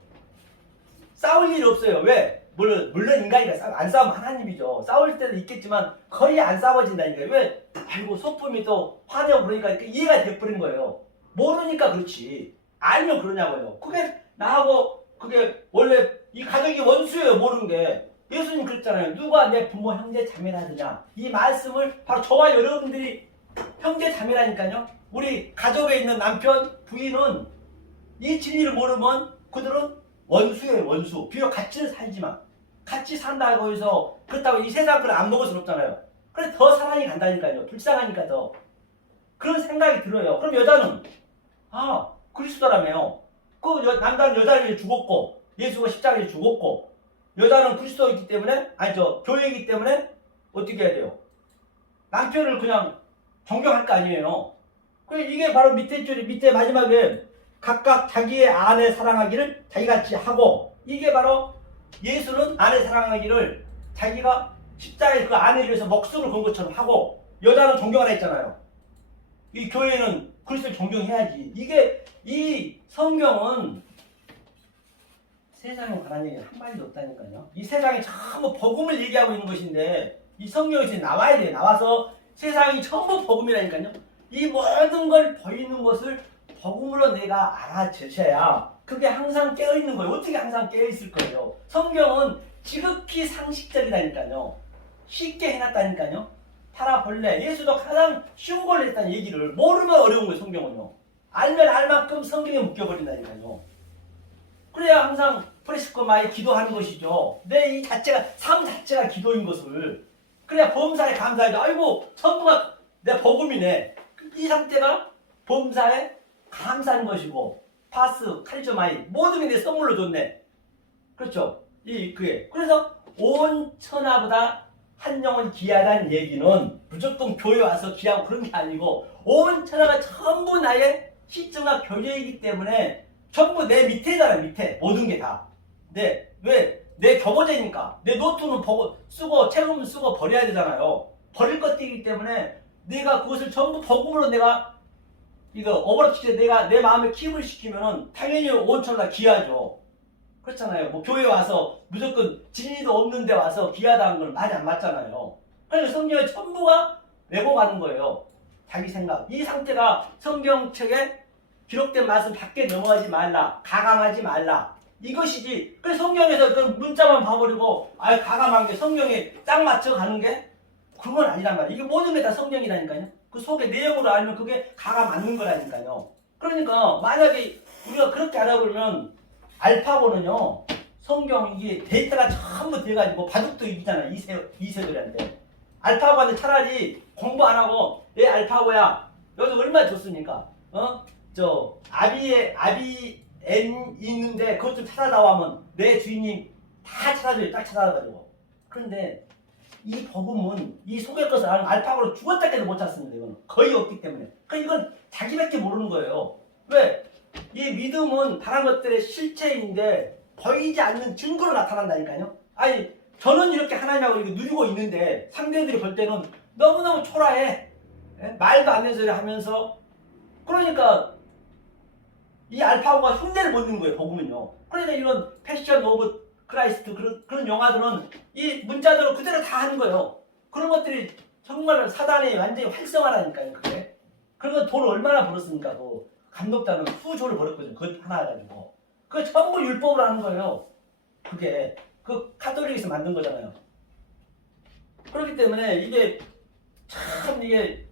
싸울 일이 없어요. 왜? 물론 인간이니까 안 싸우면 하나님이죠. 싸울 때도 있겠지만 거의 안 싸워진다니까요. 왜? 아이고 소품이 또 화내고 그러니까 이해가 돼버린 거예요. 모르니까 그렇지. 알면 그러냐고요. 그게 나하고 그게 원래 이 가족이 원수예요. 모르는 게. 예수님 그랬잖아요. 누가 내 부모 형제 자매라느냐. 이 말씀을 바로 저와 여러분들이 형제 자매라니까요. 우리 가족에 있는 남편 부인은 이 진리를 모르면 그들은 원수예요. 원수. 비록 같이는 살지만 같이 산다고 해서 그렇다고 이 세상 걸 안 먹을 수는 없잖아요. 그래서 더 사랑이 간다니까요. 불쌍하니까 더 그런 생각이 들어요. 그럼 여자는 그리스도라며요. 그 남자는 여자를 죽었고 예수가 십자가에 죽었고 여자는 그리스도이기 때문에 교회이기 때문에 어떻게 해야 돼요? 남편을 그냥 존경할 거 아니에요. 이게 바로 밑에 줄이 밑에 마지막에 각각 자기의 아내 사랑하기를 자기같이 하고, 이게 바로 예수는 아내 사랑하기를 자기가 십자가에 그 아내를 위해서 목숨을 건 것처럼 하고, 여자는 존경하라 했잖아요. 이 교회는 그리스도를 존경해야지. 이게 이 성경은 세상에 관한 얘기는 한마디도 없다니까요. 이 세상에 전부 복음을 얘기하고 있는 것인데, 이 성경에서 나와야 돼요. 나와서 세상이 전부 복음이라니까요. 이 모든 걸 보이는 것을 복음으로 내가 알아채셔야 그게 항상 깨어있는 거예요. 어떻게 항상 깨어있을 거예요? 성경은 지극히 상식적이라니까요. 쉽게 해놨다니까요. 팔아볼래. 예수도 가장 쉬운 걸 했다는 얘기를 모르면 어려운 거예요. 성경은요. 알면 알 만큼 성경에 묶여버린다니까요. 그래야 항상 프레시코 많이 기도하는 것이죠. 내 이 자체가 삶 자체가 기도인 것을. 그래야 범사에 감사하죠. 아이고 전부가 내 복음이네. 이 상태가 범사에 감사하는 것이고, 파스, 카리조마이 모든 게 내 선물로 줬네. 그렇죠? 그게. 그래서 온 천하보다 한 영혼 귀하다는 얘기는 무조건 교회 와서 귀하고 그런 게 아니고, 온 천하가 전부 나의 시청과 교제이기 때문에 전부 내 밑에잖아요. 밑에 모든 게 다. 왜? 내 교보제니까. 내 노트는 쓰고 책은 쓰고 버려야 되잖아요. 버릴 것들이기 때문에 내가 그것을 전부 복음으로 내가 이거 오버랩시켜 내가 내 마음에 킵을 시키면은 당연히 온천하다 귀하죠. 그렇잖아요. 뭐 교회 와서 무조건 진리도 없는데 와서 귀하다는 건 말이 안 맞잖아요. 그래서 성경의 전부가 왜곡하는 거예요. 자기 생각. 이 상태가 성경책에 기록된 말씀 밖에 넘어가지 말라. 가감하지 말라. 이것이지. 그래서 성경에서 그 문자만 봐버리고 가감한 게 성경에 딱 맞춰 가는 게 그건 아니란 말이에요. 이게 모든 게 다 성경이라니까요. 그 속의 내용으로 알면 그게 가감 맞는 거라니까요. 그러니까 만약에 우리가 그렇게 알아보면 알파고는요, 성경 이게 데이터가 전부 돼가지고 바둑도 이기잖아요. 이세돌한테. 알파고한테 차라리 공부 안 하고 얘 알파고야. 여기서 얼마나 좋습니까? 아비 엔 있는데 그것 좀 찾아다오 하면 내 주인님 다 찾아줘요. 딱 찾아가지고. 그런데 이 복음은 이 속의 것을 아는 알파고로 죽었다 깨도 못 찾습니다. 이거는 거의 없기 때문에. 그러니까 이건 자기밖에 모르는 거예요. 왜? 이 믿음은 다른 것들의 실체인데 보이지 않는 증거로 나타난다니까요. 아니 저는 이렇게 하나님하고 이렇게 누리고 있는데 상대들이 볼 때는 너무너무 초라해. 말도 안 되는 소리 하면서. 그러니까 이 알파고가 흉내를 못 내는 거예요. 복음은요. 그러니까 이런 패션 오브 크라이스트 그런 영화들은 이 문자대로 그대로 다 하는 거예요. 그런 것들이 정말 사단이 완전히 활성화라니까요. 그게. 그리고 돈 얼마나 벌었습니까? 그 감독자는 수조를 벌었거든요. 그것 하나 가지고. 그거 전부 율법으로 하는 거예요. 그게 그 카톨릭에서 만든 거잖아요. 그렇기 때문에 이게 참 이게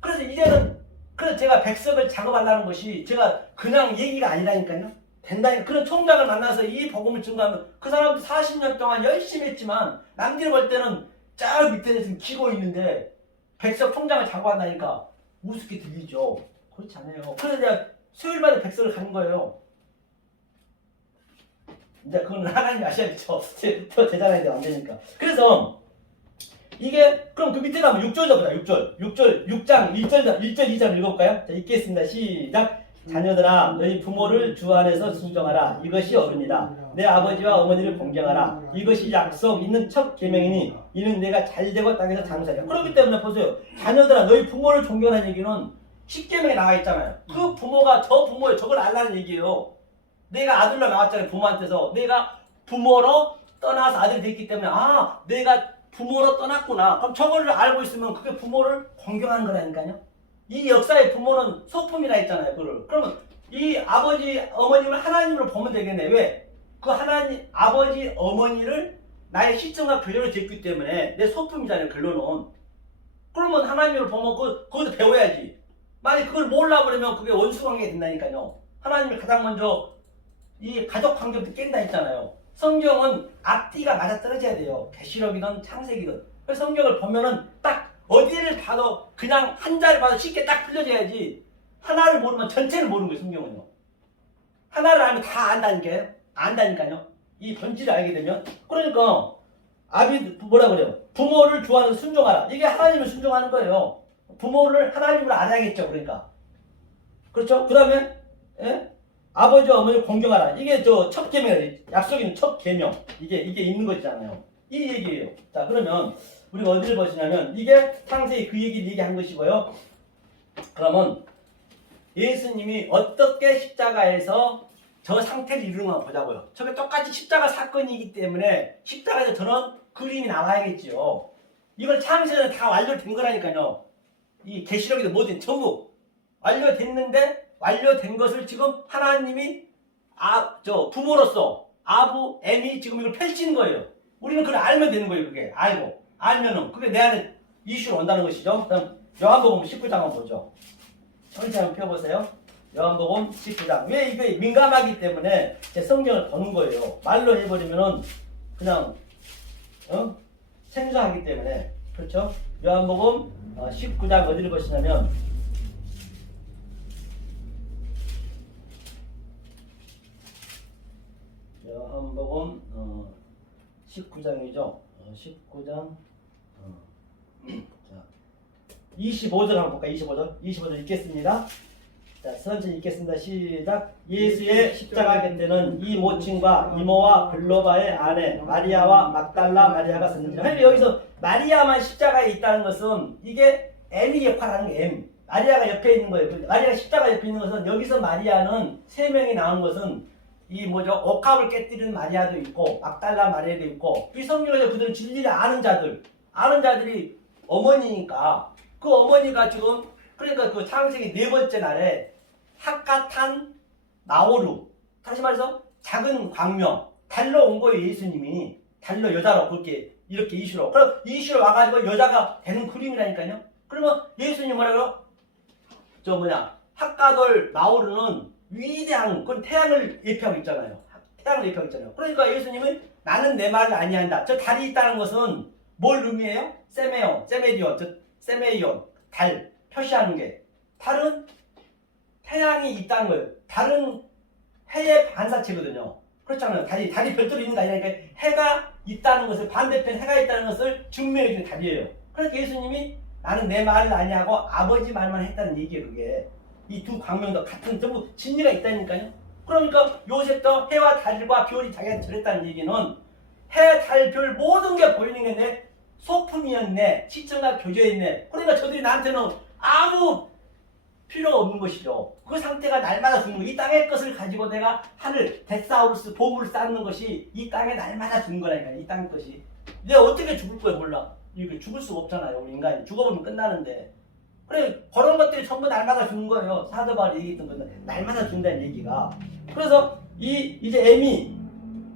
그래서 이제는 그래서 제가 백석을 작업하려는 것이 제가 그냥 얘기가 아니라니까요. 된다니까. 그런 총장을 만나서 이 복음을 증거하면 그 사람도 40년 동안 열심히 했지만 남들이 볼 때는 저 밑에 지금 기고 있는데 백석 총장을 작업한다니까 우습게 들리죠. 그렇지 않아요. 그래서 내가 수요일마다 백석을 가는 거예요. 이제 그건 하나님이 아셔야겠죠. 더 대단해야 돼, 안 되니까. 그래서 이게 그럼 그 밑에 가면 6절도 보자. 6장 1절 2절 읽어볼까요? 자, 읽겠습니다. 시작. 자녀들아 너희 부모를 주 안에서 순종하라. 이것이 어른이다. 내 아버지와 어머니를 공경하라. 이것이 약속 있는 첫 계명이니 이는 내가 잘되고 땅에서 장사하리라. 그렇기 때문에 보세요. 자녀들아 너희 부모를 존경하는 얘기는 10계명에 나와 있잖아요. 그 부모가 저 부모예요. 저걸 알라는 얘기예요. 내가 아들로 나왔잖아요. 부모한테서. 내가 부모로 떠나서 아들이 됐기 때문에 내가 부모로 떠났구나. 그럼 저걸 알고 있으면 그게 부모를 공경하는 거라니까요. 이 역사의 부모는 소품이라 했잖아요. 그러면 이 아버지 어머님을 하나님으로 보면 되겠네. 왜? 그 하나님 아버지 어머니를 나의 시청과 교제로 됐기 때문에 내 소품이잖아요. 결론은. 그러면 하나님을 보면 그것도 배워야지. 만약 그걸 몰라 버리면 그게 원수관계가 된다니까요. 하나님이 가장 먼저 이 가족 관계부터 깬다 했잖아요. 성경은 앞뒤가 맞아떨어져야 돼요. 계시록이든 창세기든. 그래서 성경을 보면은 딱 어디를 봐도 그냥 한 자를 봐도 쉽게 딱 풀려져야지. 하나를 모르면 전체를 모르는 거예요. 성경은요. 하나를 알면 다 안다니까요. 이 본질을 알게 되면. 그러니까 뭐라 그래요? 부모를 좋아하는 순종하라. 이게 하나님을 순종하는 거예요. 부모를 하나님으로 알아야겠죠. 그러니까. 그렇죠? 그 다음에, 예? 아버지와 어머니를 공경하라. 이게 첫 계명이에요. 약속인 첫 계명. 이게 있는 것이잖아요. 이 얘기예요. 자, 그러면 우리가 어디를 보시냐면 이게 창세기 그 얘기를 얘기한 것이고요. 그러면 예수님이 어떻게 십자가에서 저 상태를 이루는 걸 보자고요. 저게 똑같이 십자가 사건이기 때문에 십자가에서 저런 그림이 나와야겠지요. 이걸 창세기는 다 완료된 거라니까요. 이 계시록에도 뭐든 전부 완료됐는데 완료된 것을 지금 하나님이 부모로서 아부 M이 지금 이걸 펼치는 거예요. 우리는 그걸 알면 되는 거예요. 그게 알고 알면은 그게 내 안에 이슈로 온다는 것이죠. 그럼 요한복음 19장 한번 보죠. 천천히 한번 펴보세요. 요한복음 19장. 왜 이게 민감하기 때문에 제 성경을 보는 거예요. 말로 해버리면은 그냥 생소하기 때문에. 그렇죠? 요한복음 19장 어디를 보시냐면 요한복음 19장이죠. 19장 25절 한번 볼까요? 25절 읽겠습니다. 자, 천천히 읽겠습니다. 시작. 예수의 십자가 곁에는 이 모친과 이모와 글로바의 아내 마리아와 막달라 마리아가 섰는지라. 여기서 마리아만 십자가에 있다는 것은 이게 M이 역할하는 게 M. 마리아가 옆에 있는 거예요. 마리아가 십자가 옆에 있는 것은 여기서 마리아는 세 명이 나온 것은 옥합을 깨뜨리는 마리아도 있고 막달라 마리아도 있고 이 성경에서 그들은 진리를 아는 자들이 어머니니까 그 어머니가 지금 그러니까 그 창세기 네 번째 날에 핫갓한 나오루 다시 말해서 작은 광명 달러 온 거예요. 예수님이 달러 여자로 그렇게 이렇게 이슈로 그럼 이슈로 와가지고 여자가 되는 그림이라니까요. 그러면 예수님 뭐라고요? 핫가돌 나오루는 위대한 그건 태양을 예표하고 있잖아요. 태양을 예표하고 있잖아요. 그러니까 예수님은 나는 내 말을 아니한다. 저 달이 있다는 것은 뭘 의미해요? 세메이온 달 표시하는 게 달은 태양이 있다는 거예요. 달은 해의 반사체거든요. 그렇잖아요. 달이 별도로 있는 게 아니라 해가 있다는 것을 반대편 해가 있다는 것을 증명해 주는 달이에요. 그래서 예수님이 나는 내 말을 아니하고 아버지 말만 했다는 얘기예요. 그게 이 두 광명도 같은 전부 진리가 있다니까요. 그러니까 요셉도 해와 달과 별이 자기한테 저랬다는 얘기는 해, 달, 별 모든 게 보이는 게 내 소품이었네. 시청과 교제였네. 그러니까 저들이 나한테는 아무 필요가 없는 것이죠. 그 상태가 날마다 주는 거예요. 이 땅의 것을 가지고 내가 하늘, 데사우루스, 보물을 쌓는 것이 이 땅에 날마다 주는 거라니까. 이 땅의 것이. 내가 어떻게 죽을 거야 몰라. 이거 죽을 수가 없잖아요. 우리 인간이. 죽어보면 끝나는데. 그래 그런 것들이 전부 날마다 주는 거예요. 사도바울이 얘기했던 건데 날마다 준다는 얘기가. 그래서 이제 M이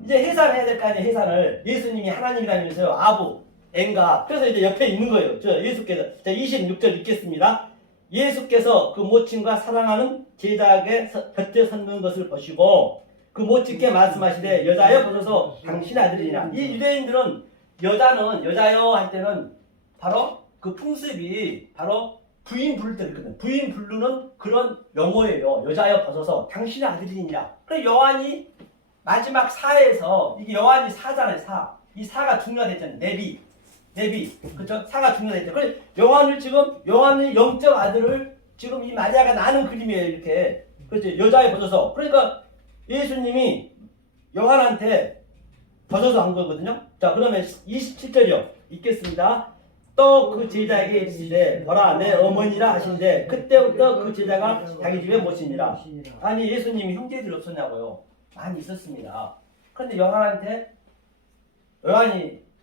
이제 해산을 해야 될 거 아니에요. 해산을. 예수님이 하나님이라면서요. 아부, M가. 그래서 이제 옆에 있는 거예요. 예수께서. 자, 26절 읽겠습니다. 예수께서 그 모친과 사랑하는 제자에게 곁에 섰는 것을 보시고 그 모친께 말씀하시되 여자여 보소서 당신의 아들이니라. 이 유대인들은 여자요 할 때는 바로 그 풍습이 바로 부인 부를 때 있거든요. 부인 부르는 그런 용어예요. 여자여 벗어서 당신의 아들이니라. 그래서 요한이 마지막 사에서 이게 요한이 사잖아요. 사. 이 사가 중요하댔잖아요. 네비. 그렇죠? 사가 중요하댔죠. 그래서 요한의 영적 아들을 지금 이 마리아가 나는 그림이에요. 이렇게. 그렇죠? 여자여 벗어서. 그러니까 예수님이 요한한테 벗어서 한 거거든요. 자, 그러면 27절이요. 읽겠습니다. 또 그 제자에게 이르시되 보라 내 어머니라 하신데 그때부터 그 제자가 자기 집에 모시니라. 아니 예수님이 형제들이 없었냐고요. 많이 있었습니다. 그런데 요한이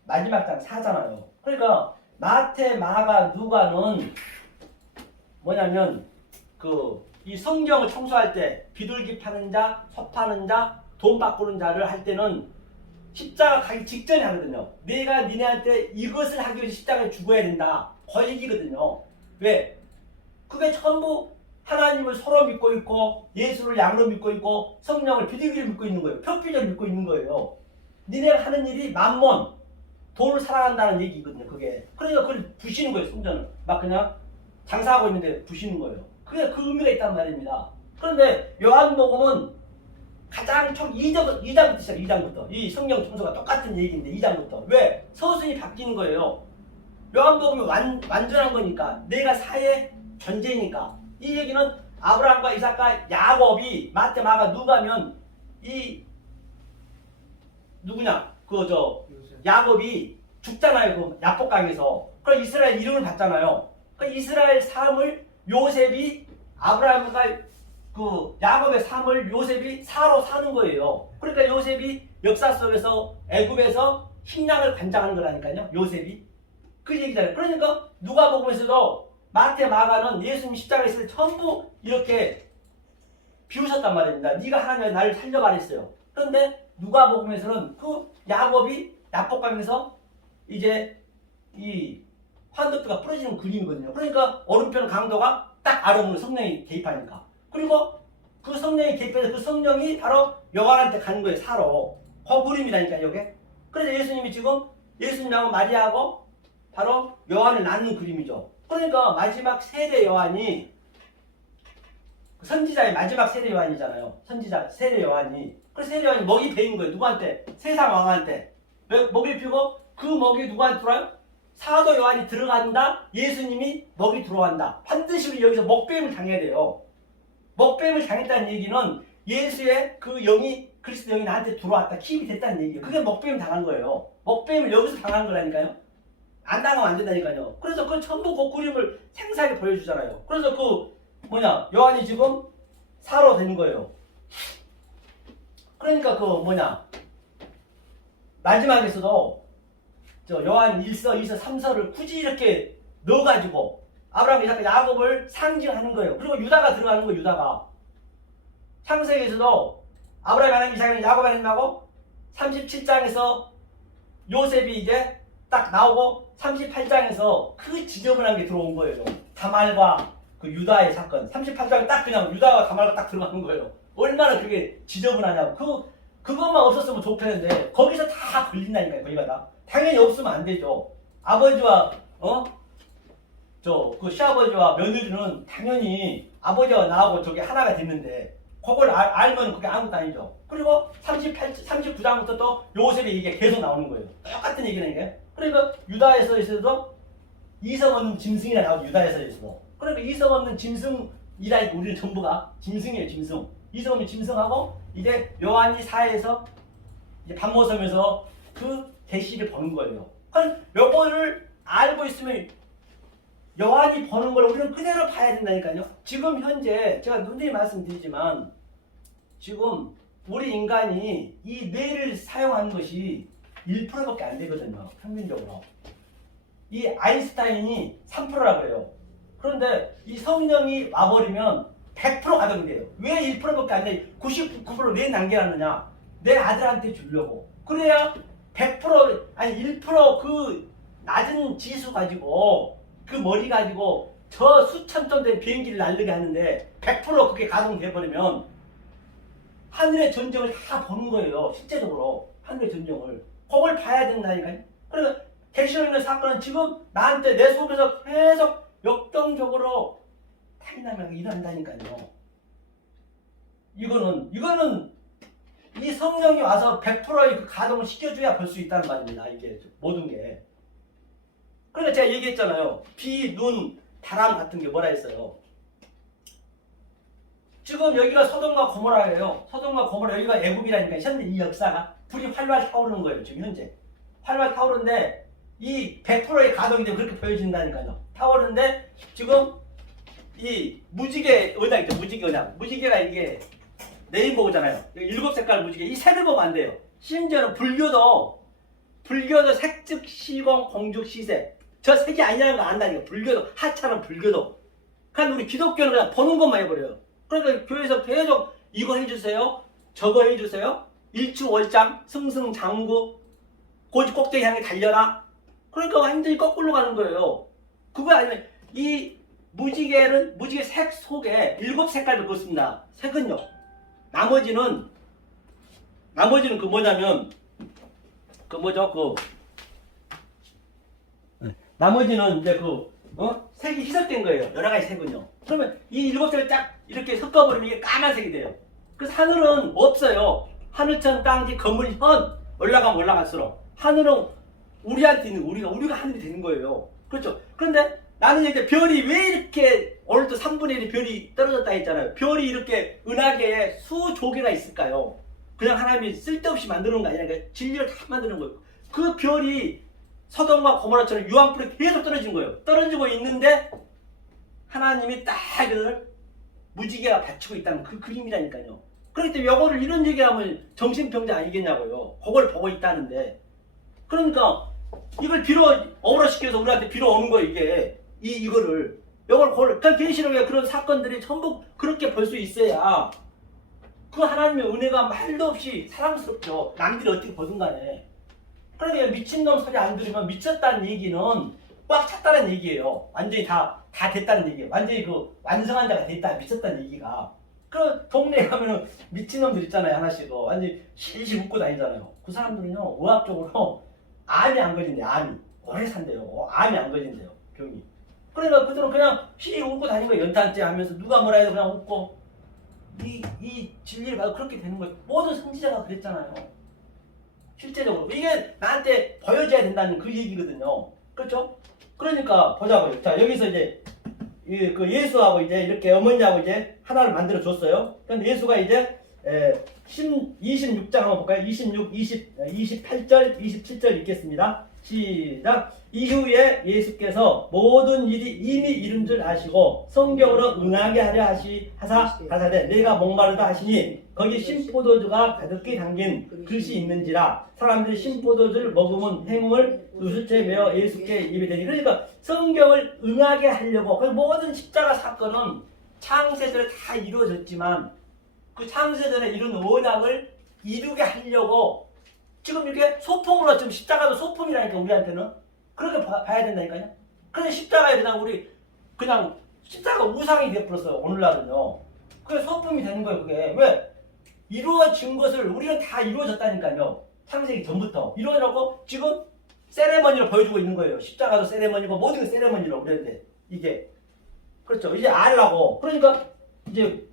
마지막 장 사잖아요. 그러니까 마태, 마가, 누가는 뭐냐면 이 성경을 청소할 때 비둘기 파는 자, 소 파는 자, 돈 바꾸는 자를 할 때는 십자가 가기 직전에 하거든요. 내가 니네한테 이것을 하기 위해서 십자가에 죽어야 된다. 그 얘기거든요. 왜? 그게 전부 하나님을 서로 믿고 있고 예수를 양으로 믿고 있고 성령을 비둘기를 믿고 있는 거예요. 표피를 믿고 있는 거예요. 니네가 하는 일이 만몬, 돈을 사랑한다는 얘기거든요. 그게. 그러니까 그걸 부시는 거예요. 성전을. 막 그냥 장사하고 있는데 부시는 거예요. 그게 그 의미가 있단 말입니다. 그런데 요한복음은 가장 총 2장부터 시작. 2장부터 이 성경 청소가 똑같은 얘기인데 2장부터 왜? 서순이 바뀌는 거예요. 요한복음이 완전한 거니까 내가 사의 존재니까 이 얘기는 아브라함과 이삭과 야곱이 마태 마가 누가면 이 누구냐 야곱이 죽잖아요. 그 야복강에서. 그럼 이스라엘 이름을 받잖아요. 그 이스라엘 삶을 요셉이 아브라함과 그 야곱의 삶을 요셉이 사로 사는 거예요. 그러니까 요셉이 역사 속에서 애굽에서 식량을 관장하는 거라니까요. 요셉이 그 얘기잖아요. 그러니까 누가복음에서도 마태 마가는 예수님 십자가에 있을 때 전부 이렇게 비우셨단 말입니다. 네가 하나님의 나를 살려라 했어요. 그런데 누가복음에서는 그 야곱이 야복강에서 이제 이 환덕도가 부러지는 그림이거든요. 그러니까 오른편 강도가 딱 알아보는 성령이 개입하니까. 그리고 그 성령이 개입해서 그 성령이 바로 요한한테 가는 거예요. 사로. 그 그림이라니까요. 이게. 그래서 예수님이 지금 예수님하고 마리아하고 바로 요한을 낳는 그림이죠. 그러니까 마지막 세례 요한이 선지자의 마지막 세례 요한이잖아요. 선지자 세례 요한이. 그래서 세례 요한이 먹이 베인 거예요. 누구한테? 세상 왕한테. 왜 먹이를 피고 그 먹이 누구한테 들어와요? 사도 요한이 들어간다. 예수님이 먹이 들어간다. 반드시 우리 여기서 먹뱀을 당해야 돼요. 먹뱀을 당했다는 얘기는 예수의 그 영이 그리스도 영이 나한테 들어왔다. 킵이 됐다는 얘기예요. 그게 먹뱀 당한 거예요. 먹뱀을 여기서 당한 거라니까요. 안 당하면 안 된다니까요. 그래서 그 전부 그 그림을 생생하게 보여주잖아요. 그래서 그 요한이 지금 사로 된 거예요. 그러니까 마지막에서도 요한 1서, 2서, 3서를 굳이 이렇게 넣어가지고 아브라함, 이삭, 야곱을 상징하는 거예요. 그리고 유다가 들어가는 거예요. 유다가. 창세기에서도 아브라함 하나님, 이삭 하나님, 야곱 하나님하고 37장에서 요셉이 이제 딱 나오고 38장에서 그 지저분한 게 들어온 거예요. 다말과 그 유다의 사건. 38장에 딱 그냥 유다와 다말과 딱 들어가는 거예요. 얼마나 그게 지저분하냐고. 그것만 없었으면 좋겠는데 거기서 다 걸린다니까요. 거기가 다. 당연히 없으면 안 되죠. 아버지와 그 시아버지와 며느리는 당연히 아버지와 나하고 저게 하나가 됐는데 그걸 알면 그게 아무것도 아니죠. 그리고 39장부터 또 요셉의 얘기가 계속 나오는 거예요. 똑같은 얘기는 이게. 그러니까 유다에서 있어도 이성 없는 짐승이라 나오죠. 유다에서 있어도. 그러니까 이성 없는 짐승이라니까 우리는 전부가 짐승이에요. 짐승. 이성 없는 짐승하고 이제 요한이 사회에서 이제 밥 먹으면서 그 계시를 보는 거예요. 그럼 요거를 알고 있으면 요한이 보는 걸 우리는 그대로 봐야 된다니까요. 지금 현재 제가 누누이 말씀드리지만 지금 우리 인간이 이 뇌를 사용하는 것이 1%밖에 안 되거든요. 평균적으로. 이 아인슈타인이 3%라고 그래요. 그런데 이 성령이 와버리면 100% 가동돼요. 왜 1%밖에 안 돼? 99% 왜 남겨놨느냐? 내 아들한테 주려고. 그래야 100% 아니 1%그 낮은 지수 가지고 그 머리 가지고 저 수천 톤 된 비행기를 날르게 하는데 100% 그게 가동돼버리면 하늘의 전쟁을 다 보는 거예요. 실제적으로 하늘의 전쟁을. 그걸 봐야 된다니까요. 그러니까 계시록의 사건은 지금 나한테 내 속에서 계속 역동적으로 타이나면 일어난다니까요. 이거는 이 성령이 와서 100%의 그 가동을 시켜줘야 볼 수 있다는 말입니다. 이게 모든 게. 그러니까 제가 얘기했잖아요. 비, 눈, 바람 같은 게 뭐라 했어요. 지금 여기가 소돔과 고모라예요. 소돔과 고모라 여기가 애굽이라니까 현재 이 역사가 불이 활발 타오르는 거예요. 지금 현재 활발 타오르는데 이 100%의 가동이 되면 그렇게 보여진다니까요. 타오르는데 지금 이 무지개 의자 있죠. 무지개 의자. 무지개가 이게 레인보우잖아요. 7색깔 무지개. 이 색을 보면 안 돼요. 심지어는 불교도 색즉 시공 공죽 시색. 저 색이 아니라는 거 안다니까. 불교도 하찮은 불교도. 그냥 우리 기독교는 그냥 보는 것만 해버려요. 그러니까 교회에서 계속 이거 해주세요. 저거 해주세요. 일추월장, 승승장구, 고지 꼭대기 향해 달려라. 그러니까 완전히 거꾸로 가는 거예요. 그거 아니면 이 무지개 색 속에 7색깔도 그렇습니다. 색은요. 나머지는 그 뭐냐면 나머지는 이제 색이 희석된 거예요. 여러 가지 색은요. 그러면 이 7색을 딱 이렇게 섞어버리면 이게 까만색이 돼요. 그래서 하늘은 없어요. 하늘천 땅지 건물 현 올라가면 올라갈수록 하늘은 우리한테 있는 우리가 하늘이 되는 거예요. 그렇죠. 그런데 나는 이제 별이 왜 이렇게 오늘도 3분의 1이 별이 떨어졌다 했잖아요. 별이 이렇게 은하계에 수조개가 있을까요? 그냥 하나님이 쓸데없이 만드는 거 아니라 진리를 다 만드는 거예요. 그 별이 서돔과 고모라처럼 유황불에 계속 떨어진 거예요. 떨어지고 있는데 하나님이 딱 이걸 무지개가 받치고 있다는 그 그림이라니까요. 그렇기 때문에 이거를 이런 얘기하면 정신병자 아니겠냐고요. 그걸 보고 있다는데. 그러니까 이걸 빌어 어그러시켜서 우리한테 빌어 오는 거예요. 이거를 그러니까 계시록에 그런 사건들이 전부 그렇게 볼 수 있어야 그 하나님의 은혜가 말도 없이 사랑스럽죠. 남들이 어떻게 보든 간에. 그러니까 미친놈 소리 안 들으면 미쳤다는 얘기는 꽉 찼다는 얘기예요. 완전히 다 됐다는 얘기예요. 완전히 그 완성한 자가 됐다, 미쳤다는 얘기가. 그 동네에 가면은 미친놈들 있잖아요. 하나씩 완전히 실실 웃고 다니잖아요. 그 사람들은요 의학적으로 암이 안 걸린대요. 암이 오래 산대요. 암이 안 걸린대요. 병이. 그러니까 그들은 그냥 실 웃고 다니는 거예요. 연탄재 하면서 누가 뭐라 해도 그냥 웃고 이 진리를 봐도 그렇게 되는 거예요. 모든 선지자가 그랬잖아요. 실제적으로 이게 나한테 보여져야 된다는 그 얘기거든요. 그렇죠? 그러니까 보자고요. 자, 여기서 이제 그 예수하고 이제 이렇게 어머니하고 이제 하나를 만들어 줬어요. 그런데 예수가 이제 26장 한번 볼까요? 26, 28절, 27절 읽겠습니다. 시작. 이후에 예수께서 모든 일이 이미 이룬 줄 아시고 성경으로 응하게 하려 하사 가사대 내가 목마르다 하시니 거기 신포도주가 가득히 담긴 글씨 있는지라 사람들이 신포도주를 먹으면 행음을 우수채 메어 예수께 입에 대니. 그러니까 성경을 응하게 하려고 그 모든 십자가 사건은 창세전에 다 이루어졌지만 그 창세전에 이룬 언약을 이루게 하려고 지금 이렇게 소품으로 지금 십자가도 소품이라니까 우리한테는 그렇게 봐야 된다니까요. 그래서 십자가에 그냥 십자가 우상이 되어버렸어요. 오늘날은요. 그게 소품이 되는 거예요. 그게 왜 이루어진 것을 우리는 다 이루어졌다니까요. 창세기 전부터 이루어졌고 지금 세레머니로 보여주고 있는 거예요. 십자가도 세레머니고 모든 게 세레머니로 우리한테 이게 그렇죠. 이제 알라고. 그러니까 이제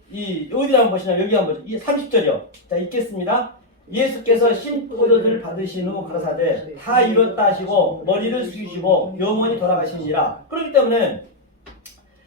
어디 한번 보시냐. 여기 한번 보시죠. 30절이요. 자, 읽겠습니다. 예수께서 신포도주를 받으신 후 가라사대 다 이뤘다 하시고 머리를 숙이시고 영원히 돌아가시니라. 그렇기 때문에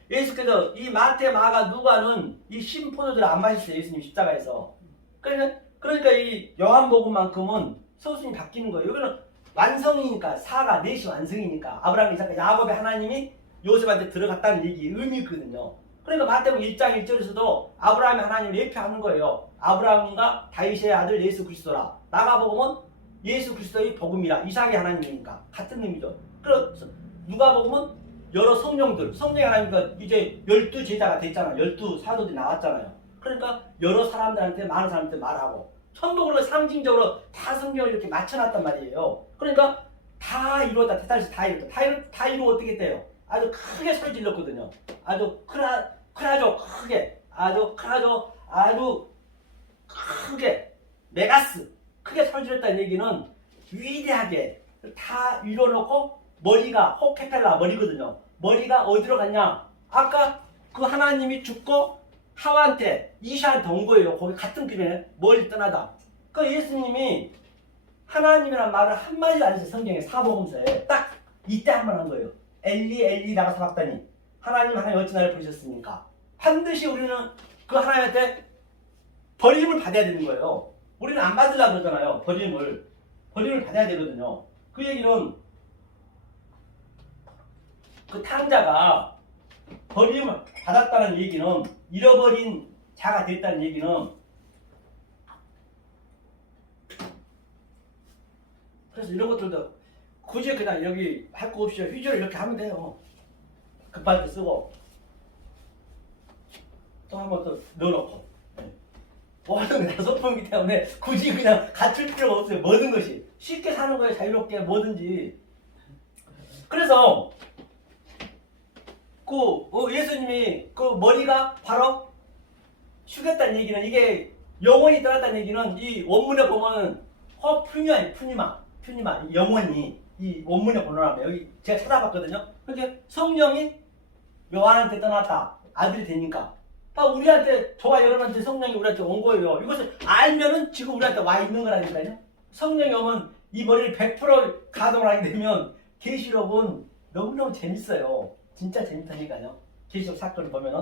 예수께서 이 마태, 마가, 누가는 이 신포도주를 안 마셨어요. 예수님 십자가에서. 그러니까 이 요한복음만큼은 서술이 바뀌는 거예요. 여기는 완성이니까 사가 넷이 완성이니까 아브라함, 이삭, 야곱의 하나님이 요셉한테 들어갔다는 얘기 의미거든요. 그러니까 마태복음 1장 1절에서도 아브라함의 하나님을 예표하는 거예요. 아브라함과 다윗의 아들 예수 그리스도라. 마가복음은 예수 그리스도의 복음이라. 이삭의 하나님이니까 같은 의미죠. 그래서 누가복음은 여러 성령들, 성령의 하나님과 이제 12제자가 됐잖아요. 12사도들이 나왔잖아요. 그러니까 여러 사람들한테 많은 사람한테 말하고 전부 그런 상징적으로 다 성경을 이렇게 맞춰놨단 말이에요. 그러니까 다 이루었다. 대탈에서 다 이루었다. 다 이루어 어떻게 돼요? 아주 크게 소리 질렀거든요. 아주 크라죠. 크게. 아주 크라죠. 아주 크게. 메가스. 크게 소리 질렀다는 얘기는 위대하게 다 이뤄놓고 머리가 호케펠라 머리거든요. 머리가 어디로 갔냐? 아까 그 하나님이 죽고 하와한테 이샤한테 온 거예요. 거기 같은 길에 멀리 떠나다. 그 예수님이 하나님이란 말을 한마디도 안 했어요. 성경에 사복음서에 딱 이때 한 번 한 거예요. 엘리 엘리 나가 사박다니 하나님 어찌 나를 부르셨습니까? 반드시 우리는 그 하나님한테 버림을 받아야 되는 거예요. 우리는 안 받으려고 그러잖아요. 버림을 받아야 되거든요. 그 얘기는 그 탕자가 버림을 받았다는 얘기는 잃어버린 자가 됐다는 얘기는 그래서 이런 것들도 굳이 그냥 여기 할 거 없이 휘저를 이렇게 하면 돼요. 급할 때 쓰고 또 한 번 또 넣어놓고 모든 게 다 소품이기 때문에 굳이 그냥 갖출 필요가 없어요. 모든 것이 쉽게 사는 거예요. 자유롭게 뭐든지. 그래서 예수님이 그 머리가 바로 숙였다는 얘기는 이게 영원히 떠났다는 얘기는 이 원문에 보면은 푸니마 영원히 이 원문에 보내라면 여기 제가 찾아봤거든요. 그게 성령이 요한한테 떠났다. 아들이 되니까. 우리한테 저와 여러분한테 성령이 우리한테 온 거예요. 이것을 알면은 지금 우리한테 와 있는 거라니까요. 성령이 오면 이 머리를 100% 가동을 하게 되면 계시록은 너무너무 재밌어요. 진짜 재밌다니까요. 계시록 사건을 보면은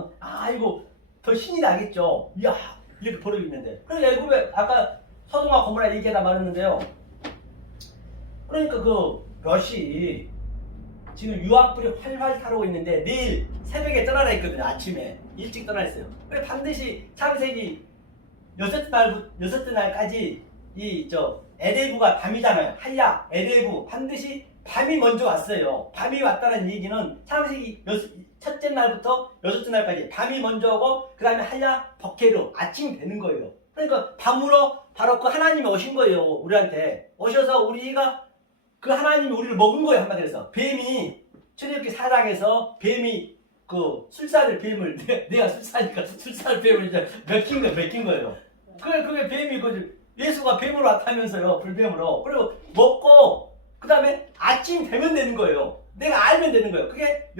이거 더 신이 나겠죠. 이야 이렇게 벌어지고 있는데. 그러니까 왜 아까 서동과 고모라 얘기하다 말했는데요. 그러니까 그 롯이 지금 유황불이 활활 타오르고 있는데 내일 새벽에 떠나라 했거든요. 아침에 일찍 떠나 있어요. 그래 반드시 창세기 여섯째 날까지 에데부가 밤이잖아요. 한약 에데부 반드시 밤이 먼저 왔어요. 밤이 왔다는 얘기는 창세기 첫째 날부터 여섯째 날까지 밤이 먼저 오고 그 다음에 한약 버케로 아침이 되는 거예요. 그러니까 밤으로 바로 그 하나님이 오신 거예요. 우리한테 오셔서 우리가 그 하나님이 우리를 먹은 거예요. 한마디로 해서 뱀이 출애굽기 4장에서 뱀이 그 술사를 뱀을 내가 술사니까 술사를 뱀을 이제 먹힌 거예요. 그게 뱀이 예수가 뱀으로 왔다면서요. 불뱀으로. 그리고 먹고 그 다음에 아침 되면 되는 거예요. 내가 알면 되는 거예요. 그게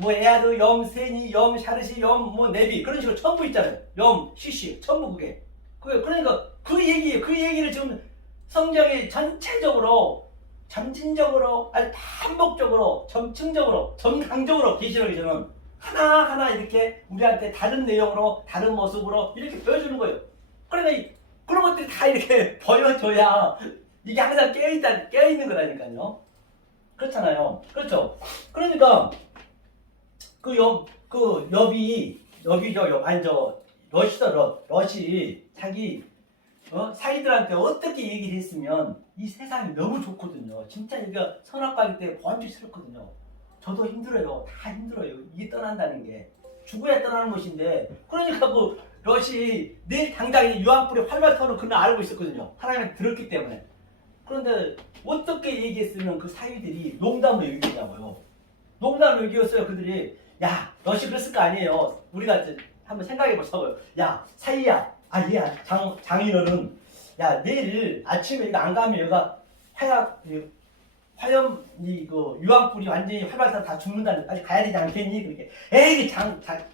에아드, 세니, 샤르시, 네비 그런 식으로 전부 있잖아요. 시시 전부 그게. 그러니까 그 얘기를 지금 성경이 전체적으로 점진적으로 아니 반복적으로 점층적으로 점강적으로 계시록에서는 하나하나 이렇게 우리한테 다른 내용으로 다른 모습으로 이렇게 보여주는 거예요. 그러니까 그런 것들이 다 이렇게 보여줘야 이게 항상 깨어있는 거라니까요. 그렇잖아요. 그렇죠. 그러니까 롯이 자기 사이들한테 어떻게 얘기를 했으면 이 세상이 너무 좋거든요. 진짜 이거 선악과일 때 번쩍스럽거든요. 저도 힘들어요. 다 힘들어요. 이게 떠난다는 게 죽어야 떠나는 것인데 그러니까 롯이 내일 당장 유황불이 활발 타오르는 그날 알고 있었거든요. 하나님한테 들었기 때문에. 그런데 어떻게 얘기했으면 그 사이들이 농담으로 여기냐고요. 농담으로 여기었어요. 그들이 야 롯이 그랬을 거 아니에요. 우리가 한번 생각해 보자고요. 야 사이야 얘야 장인어른 야 내일 아침에 이거 안 가면 여기가 유황불이 완전히 활발해서 다 죽는다는데 가야 되지 않겠니? 그렇게 에이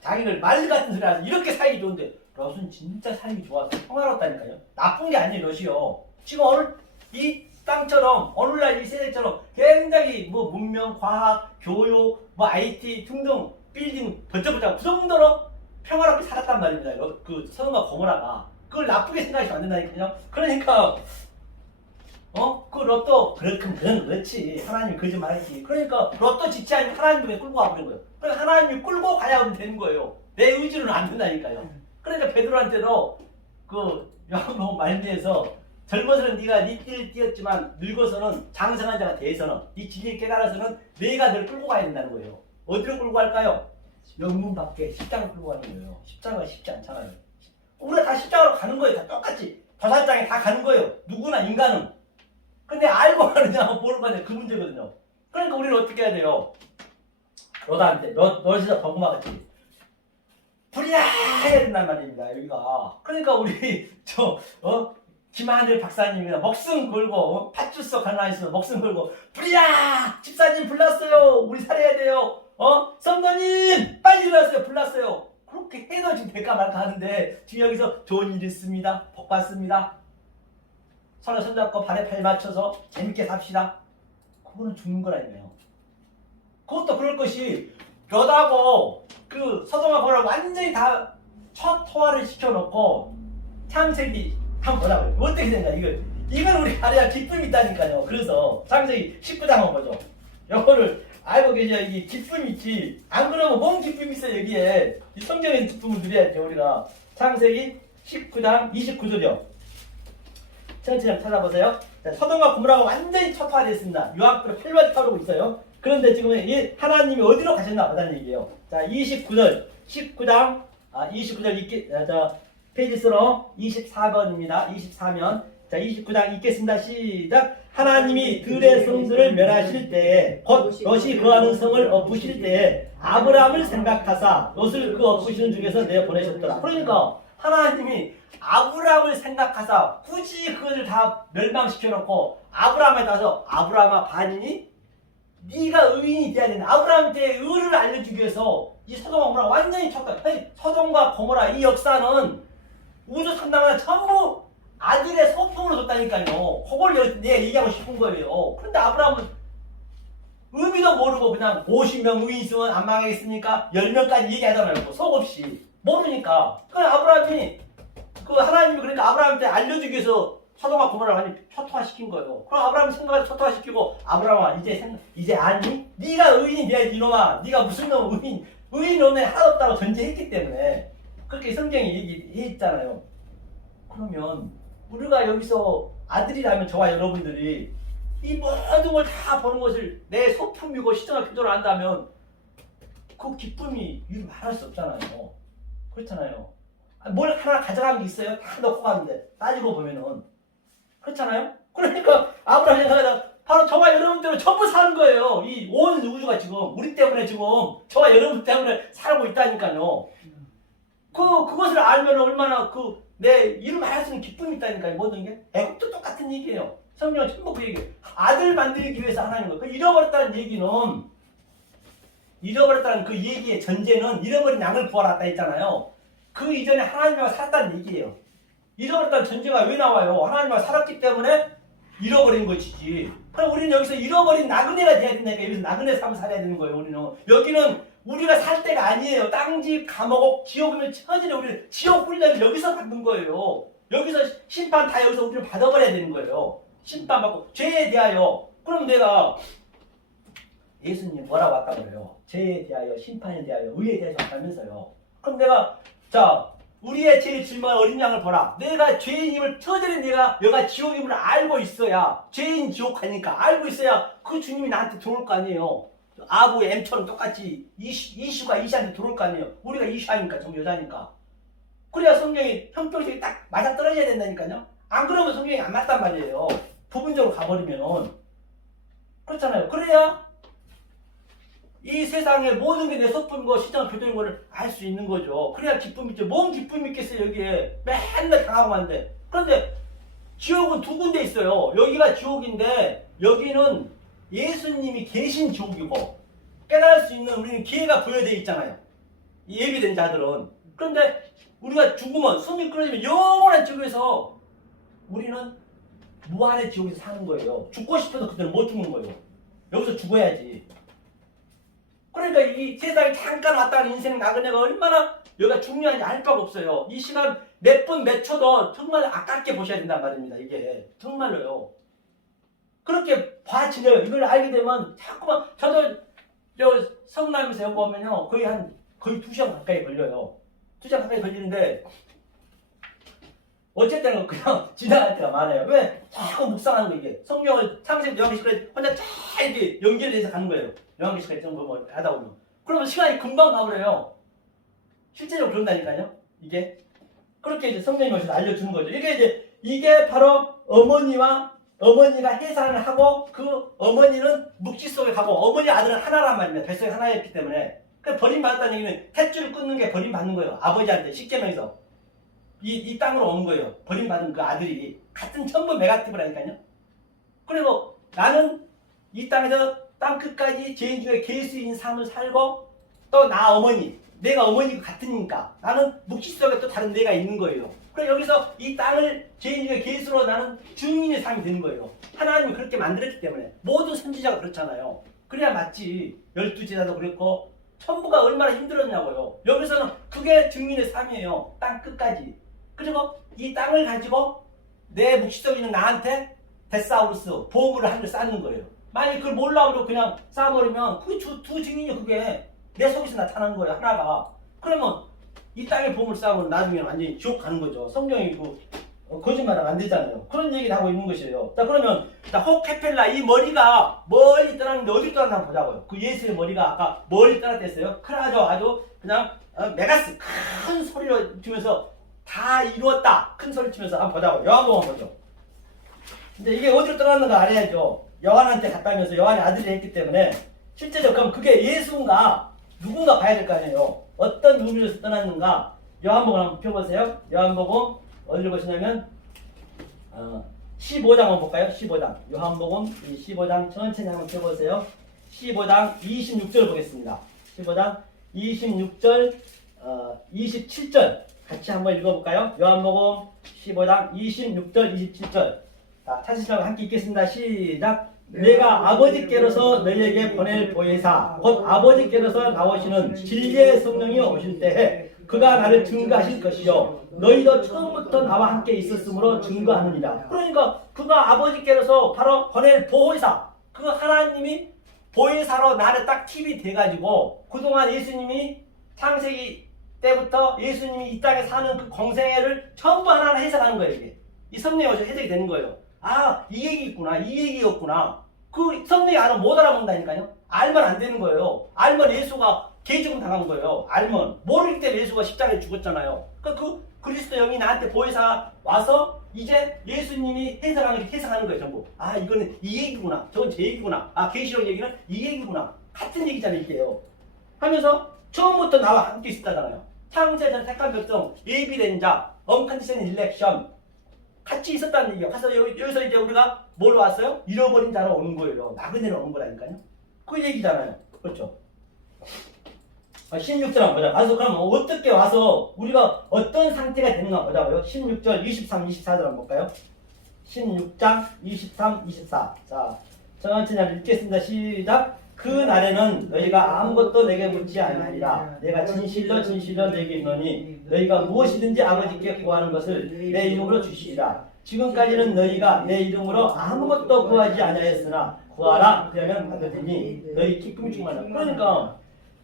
장인을 말 같은 소리 하면서 이렇게 사이기 좋은데 롯은 진짜 사이기 좋아서 평화롭다니까요. 나쁜 게 아니에요. 롯이요. 지금 이 땅처럼 오늘날 이 세대처럼 굉장히 문명, 과학, 교육, IT 등등 빌딩 번쩍번쩍 그 정도로 평화롭게 살았단 말입니다. 그 서동과 고모라가 그걸 나쁘게 생각하시면 안 된다니까요. 그러니까 그 롯도 그렇지 하나님이 거짓말했지. 그러니까 롯도 지치 않으면 하나님이 끌고 가버린 거예요. 그러니까 하나님이 끌고 가야 되는 거예요. 내 의지로는 안 된다니까요. 그러니까 베드로한테도 요한복음 말미에서 젊어서는 네가 네 띠를 띄었지만 늙어서는 장성한 자가 돼서는 네 진리를 깨달아서는 내가 널 끌고 가야 된다는 거예요. 어디로 끌고 갈까요? 영문 밖에 십자가로 끌고 가는 거예요. 십자가가 쉽지 않잖아요. 우리가 다 십자가로 가는 거예요. 다 똑같이 도살장에 다 가는 거예요. 누구나 인간은. 근데 알고 가느냐 모르고 가느냐 그 문제거든요. 그러니까 우리는 어떻게 해야 돼요? 롯에서 버금하겠지. 불이야 해야 된단 말입니다. 여기가. 그러니까 우리 김하늘 박사님이나 목숨 걸고 팥주스 가난해서 목숨 걸고 불이야 집사님 불났어요. 우리 살아야 돼요. 성도님 빨리 일어나세요. 불났어요. 그렇게 해도 지금 될까 말까 하는데 지금 여기서 좋은 일 있습니다. 복 받습니다. 서로 손잡고 발에 팔 맞춰서 재밌게 삽시다. 그거는 죽는 거라니까요. 그것도 그럴 것이 롯하고 서동과 고모라를 완전히 다 첫 토화를 시켜놓고 창세기 한번 보자고요. 어떻게 되냐 이건 우리 가려야 기쁨이 있다니까요. 그래서 창세기 19장 한번 보죠. 이거를 알고 계셔야 이게 기쁨이 있지. 안 그러면 뭔 기쁨이 있어 여기에. 이 성경의 기쁨을 누려야죠 우리가. 창세기 19장 29절이요. 천천히 찾아보세요. 자, 서동과 고모라가 완전히 초토화됐습니다. 유황불이 활발히 타오르고 있어요. 그런데 지금 하나님이 어디로 가셨나 보다는 얘기예요. 자 29절 19장 29절 페이지 수로 24번입니다. 24면 자 29장 읽겠습니다. 시작. 하나님이 들의 성들을 멸하실 때에 곧 롯이 거하는 성을 엎으실 때에 아브라함을 생각하사 롯을 그 엎으시는 중에서 내보내셨더라. 그러니까 하나님이 아브라함을 생각하사 굳이 그것을 다 멸망시켜놓고 아브라함에 따라서 아브라함아 반이니? 네가 의인이 돼야 된다. 아브라함한테 의를 알려주기 위해서 이 소돔과 고모라 완전히 쳤다. 소돔과 고모라 이 역사는 우주 상담하는 전부 아들의 소품으로 줬다니까요. 그걸 내가 얘기하고 싶은 거예요. 그런데 아브라함은 의미도 모르고 그냥 50명 의인 있으면 안 망하겠습니까? 10명까지 얘기하잖아요. 속 없이. 모르니까. 그래 아브라함이 하나님이 그러니까 아브라함한테 알려주기 위해서 소돔과 고모라를 많이 초토화시킨 거예요. 그럼 아브라함 생각을 초토화시키고 아브라함아 이제 아니? 네가 의인이야 이놈아. 네가 무슨 놈 의인 놈에 하나도 없다고 전제했기 때문에 그렇게 성경이 얘기했잖아요. 그러면 우리가 여기서 아들이라면 저와 여러분들이 이 모든 걸 다 보는 것을 내 소품이고 시정과 교조를 한다면 그 기쁨이 이루 말할 수 없잖아요. 그렇잖아요. 뭘 하나 가져간 게 있어요? 다 넣고 가는데 따지고 보면은 그렇잖아요. 그러니까 아브라함이 생각하다 바로 저와 여러분들은 전부 사는 거예요. 이 온 우주가 지금 우리 때문에 지금 저와 여러분 때문에 살고 있다니까요. 그것을 알면 얼마나 내 이름 할 수 있는 기쁨이 있다니까요. 모든 게 애국도 똑같은 얘기예요. 성경은 전부 그 얘기예요. 아들 만들기 위해서 하나님 거. 그 잃어버렸다는 얘기는 잃어버렸다는 그 얘기의 전제는 잃어버린 양을 구하라 했잖아요. 그 이전에 하나님과 살았다는 얘기예요. 잃어버렸다는 전제가 왜 나와요? 하나님과 살았기 때문에 잃어버린 것이지. 그럼 우리는 여기서 잃어버린 나그네가 돼야 된다니까. 여기서 나그네 삶을 살아야 되는 거예요. 우리는 여기는 우리가 살 때가 아니에요. 땅집 감옥 지옥이면 처지는 우리는 지옥 훈련을 여기서 받는 거예요. 여기서 심판 다 여기서 우리는 받아버려야 되는 거예요. 심판받고 죄에 대하여. 그럼 내가 예수님 뭐라고 아까 그래요? 죄에 대하여 심판에 대하여 의에 대해서 하면서요. 그럼 내가 우리의 죄를 짊어진 어린 양을 보라. 내가 죄인임을 터전에 내가 여가 지옥임을 알고 있어야 죄인 지옥 가니까 알고 있어야 그 주님이 나한테 들어올 거 아니에요. 아부의 M처럼 똑같이 이슈가 이시한테 들어올 거 아니에요. 우리가 이슈하니까 전부 여자니까. 그래야 성경이 형평성이 딱 맞아떨어져야 된다니까요. 안 그러면 성경이 안 맞단 말이에요. 부분적으로 가버리면. 그렇잖아요. 그래야 이 세상의 모든 게 내 소품이고 시장 교정인 거를 알 수 있는 거죠. 그래야 기쁨이 있죠. 뭔 기쁨이 있겠어요, 여기에. 맨날 당하고 하는데. 그런데 지옥은 두 군데 있어요. 여기가 지옥인데 여기는 예수님이 계신 지옥이고 깨달을 수 있는 우리는 기회가 부여되어 있잖아요. 이 예비된 자들은. 그런데 우리가 죽으면 숨이 끊어지면 영원한 지옥에서 우리는 무한의 지옥에서 사는 거예요. 죽고 싶어도 그때는 못 죽는 거예요. 여기서 죽어야지. 그러니까 이 세상에 잠깐 왔다 가는 인생 나그네가 얼마나 여기가 중요한지 알 바가 없어요. 이 시간 몇 분 몇 초도 정말 아깝게 보셔야 된단 말입니다. 이게 정말로요. 그렇게 봐지려요. 이걸 알게 되면 자꾸만 저도 성남에서 여기 오면요 거의 2시간 가까이 걸려요. 2시간 가까이 걸리는데 어쨌든 그냥 지나갈 때가 많아요. 왜? 자꾸 묵상하는 거 이게. 성경을 창세기 요한계시록에 혼자 쫙 이렇게 연결해서 가는 거예요. 요한계시록에 정도 뭐 하다 보면. 그러면 시간이 금방 가버려요. 실제로 그런다니까요. 이게. 그렇게 이제 성경이 여기서 알려주는 거죠. 이게 바로 어머니가 해산을 하고 그 어머니는 묵지 속에 가고 어머니 아들은 하나란 말입니다. 뱃속에 하나였기 때문에. 그 버림받았다는 얘기는 탯줄을 끊는 게 버림받는 거예요. 아버지한테 십계명에서. 이 땅으로 오는 거예요. 버림받은 그 아들이. 같은 전부 메가티브라니까요. 그리고 나는 이 땅에서 땅 끝까지 죄인 중에 계수인 삶을 살고 또 나 어머니, 내가 어머니가 같으니까 나는 묵시 속에 또 다른 내가 있는 거예요. 그래서 여기서 이 땅을 죄인 중에 계수로 나는 증인의 삶이 되는 거예요. 하나님이 그렇게 만들었기 때문에. 모든 선지자가 그렇잖아요. 그래야 맞지. 12제자도 그랬고 천부가 얼마나 힘들었냐고요. 여기서는 그게 증인의 삶이에요. 땅 끝까지. 그리고 이 땅을 가지고 내 묵시 속에 있는 나한테 데사우루스 보물을 하늘 쌓는 거예요. 만약에 그걸 몰라고 그냥 쌓아버리면 그게 두 증인이 그게 내 속에서 나타난 거예요. 하나가. 그러면 이 땅에 보물 쌓으면 나중에 완전히 지옥 가는 거죠. 성경이 거짓말을 안 되잖아요. 그런 얘기를 하고 있는 것이에요. 자 그러면 호케펠라 이 머리가 멀리 떠났는데 어디 떠났나 한번 보자고요. 그 예수의 머리가 아까 멀리 떠났댔어요. 아주 그냥 메가스 큰 소리로 치면서 다 이루었다. 큰 소리 치면서 한번 보자고요. 요한복음 한번 보죠. 근데 이게 어디로 떠났는가 알아야죠. 요한한테 갔다면서 요한이 아들이 했기 때문에 실제적으로 그럼 그게 예수인가 누군가 봐야 될 거 아니에요. 어떤 의미로서 떠났는가. 요한복음 한번 펴보세요. 요한복음 어디를 보시냐면 15장 한번 볼까요? 15장 요한복음 15장 천천히 한번 펴보세요. 15장 26절 보겠습니다. 15장 26절 27절 같이 한번 읽어볼까요? 요한복음 15장 26절 27절 자, 찾으시라고 함께 읽겠습니다. 시작. 내가 아버지께로서 너희에게 보낼 보혜사 곧 아버지께로서 나오시는 진리의 성령이 오실 때에 그가 나를 증거하실 것이요 너희도 처음부터 나와 함께 있었으므로 증거하느니라. 그러니까 그가 아버지께로서 바로 보낼 보혜사, 그 하나님이 보혜사로 나를 딱 팁이 돼가지고 그동안 예수님이 창세기 때부터 예수님이 이 땅에 사는 그 공생애를 전부 하나하나 해석하는 거예요. 이게 이 성령이 오셔서 해석이 되는 거예요. 아, 이 얘기 있구나, 이 얘기였구나. 그 성령이 알아 못 알아본다니까요. 알면 안 되는 거예요. 알면 예수가 개죽음 당한 거예요. 알면 모르기 때문에 예수가 십자가에 죽었잖아요. 그러니까 그 그리스도 영이 나한테 보혜사 와서 이제 예수님이 해석하는 거예요. 전부. 아, 이거는 이 얘기구나. 저건 제 얘기구나. 아, 계시록 얘기는 이 얘기구나. 같은 얘기잖아요. 이게요. 하면서 처음부터 나와 함께 있었다잖아요. 창세전 택한 백성, 예비된 자, 언컨디션 일렉션 같이 있었다는 얘기예요. 가서 여기서 이제 우리가 뭘 왔어요? 잃어버린 자로 오는 거예요. 나그네로 오는 거라니까요. 그 얘기잖아요. 그렇죠? 16절 한번 보자. 그래서 그럼 어떻게 와서 우리가 어떤 상태가 되는가 보자고요. 16절, 23, 24절 한번 볼까요? 16장 23, 24. 자, 천천히 읽겠습니다. 시작. 그 날에는 너희가 아무것도 내게 묻지 아니하리라. 내가 진실로 진실로 내게 이르노니 너희가 무엇이든지 아버지께 구하는 것을 내 이름으로 주시리라. 지금까지는 너희가 내 이름으로 아무것도 구하지 아니하였으나 구하라 그러면 받으리니 너희 기쁨이 충만하라. 그러니까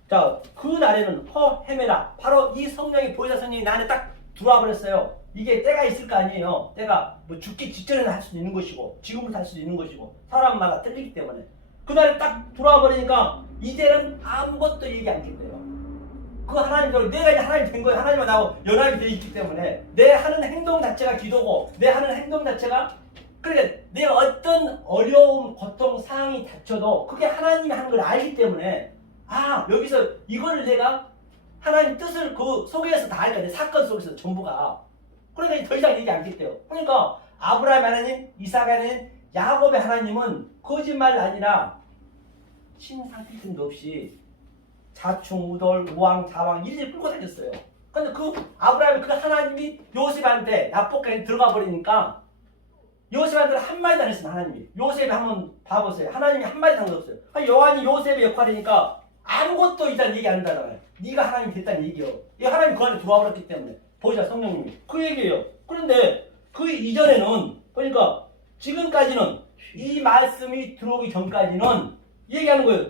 자, 그 날에는 헤메라. 바로 이 성령이 보혜사 성령이 나한테 딱 들어와 버렸어요. 이게 때가 있을 거 아니에요. 때가 뭐 죽기 직전에는 할 수도 있는 것이고 지금부터 할 수도 있는 것이고 사람마다 틀리기 때문에 그날에 딱 들어와 버리니까 이제는 아무것도 얘기 안 했대요. 그 하나님대로 내가 이제 하나님 된 거예요. 하나님과 나하고 연합이 되어 있기 때문에 내 하는 행동 자체가 기도고 내 하는 행동 자체가 그러니까 내가 어떤 어려움, 고통, 상황이 닥쳐도 그게 하나님이 하는 걸 알기 때문에 아, 여기서 이걸 내가 하나님 뜻을 그 속에서 다 알까 돼. 사건 속에서 전부가. 그러니까 더 이상 얘기 안 했대요. 그러니까 아브라함 하나님, 이삭 하나님, 야곱의 하나님은 거짓말 아니라 신상필등도 없이 자충, 우돌, 우왕, 자왕 일일이 끌고 다녔어요. 근데 그 아브라함이 그 하나님이 요셉한테 납복까지 들어가 버리니까 요셉한테 한마디도 안 했어요. 하나님이. 요셉이 한번 봐보세요. 하나님이 한마디도 한 거 없어요. 요한이 요셉의 역할이니까 아무것도 일단 얘기 안 한다잖아요. 네가 하나님 됐다는 얘기요. 이 하나님 그 안에 들어와 버렸기 때문에 보이자 성령님이 그 얘기예요. 그런데 그 이전에는 그러니까 지금까지는 이 말씀이 들어오기 전까지는 얘기하는 거예요.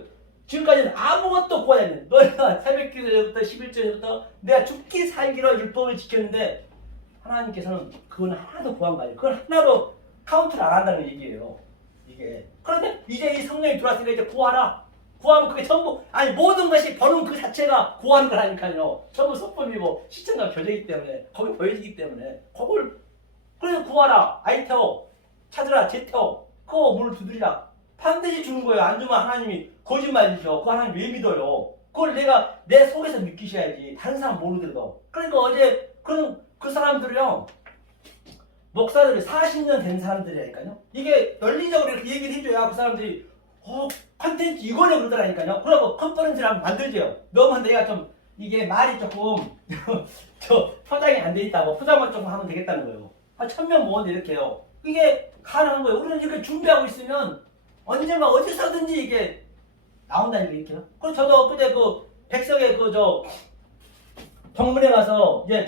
지금까지는 아무것도 구하지 않는 너희가 새벽기도부터 11절부터 내가 죽기 살기로 율법을 지켰는데 하나님께서는 그건 하나도 구한 거 아니에요. 그건 하나도 카운트를 안 한다는 얘기예요. 이게 그런데 이제 이 성령이 들어왔으니까 이제 구하라. 구하면 그게 전부 아니 모든 것이 버는 그 자체가 구하는 거라니까요. 전부 소품이고 시청과 교제이기 때문에 거기 보여지기 때문에 그걸 그래서 구하라. 아이테오 찾으라 제테오 그거 문을 두드리라. 반드시 주는 거예요. 안 주면 하나님이 거짓말이죠. 그 하나님 왜 믿어요? 그걸 내가 내 속에서 느끼셔야지. 다른 사람 모르더라도. 그러니까 어제 그 사람들이요. 목사들이 40년 된 사람들이라니까요. 이게 논리적으로 이렇게 얘기를 해줘야 그 사람들이 컨텐츠 이거네 그러더라니까요. 그러고 컨퍼런스를 한번 만들죠. 너무 내가 좀 이게 말이 조금 저 포장이 안 돼 있다고 포장만 조금 하면 되겠다는 거예요. 한 1000명 모았는데 이렇게요. 이게 가능한 거예요. 우리는 이렇게 준비하고 있으면 언젠가 어디서든지 이게 나온다니까 이렇게요. 그래서 저도 그때 그 백석에 동문회 가서 이제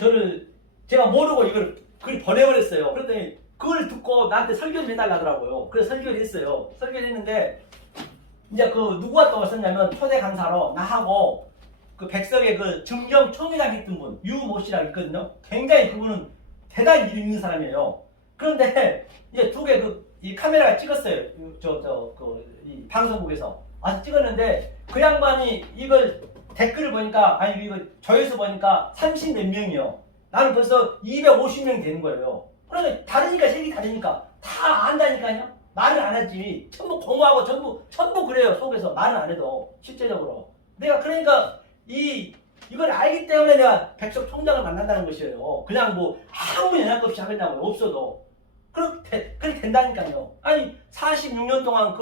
제가 모르고 이걸 보내버렸어요. 그랬더니 그걸 듣고 나한테 설교를 해달라 하더라고요. 그래서 설교를 했어요. 설교를 했는데 이제 누구가 또 왔었냐면 초대 강사로 나하고 그 백석의 그 증경 총회장 했던 분 유모 씨라고 있거든요. 굉장히 그분은 대단히 일 있는 사람이에요. 그런데 이제 두 개 이 카메라가 찍었어요. 이 방송국에서 와서 찍었는데 그 양반이 이걸 댓글을 보니까 아니 이거 조회수 보니까 30 몇 명이요. 나는 벌써 250명 되는 거예요. 그러니까 다르니까 색이 다르니까 다 안다니까요. 말을 안 하지. 전부 공허하고 전부 그래요. 속에서 말은 안 해도 실제적으로. 내가 그러니까 이걸 알기 때문에 내가 백석 총장을 만난다는 것이에요. 그냥 뭐 아무 연락 없이 하겠다고요. 없어도. 그렇게 된다니까요. 아니 46년 동안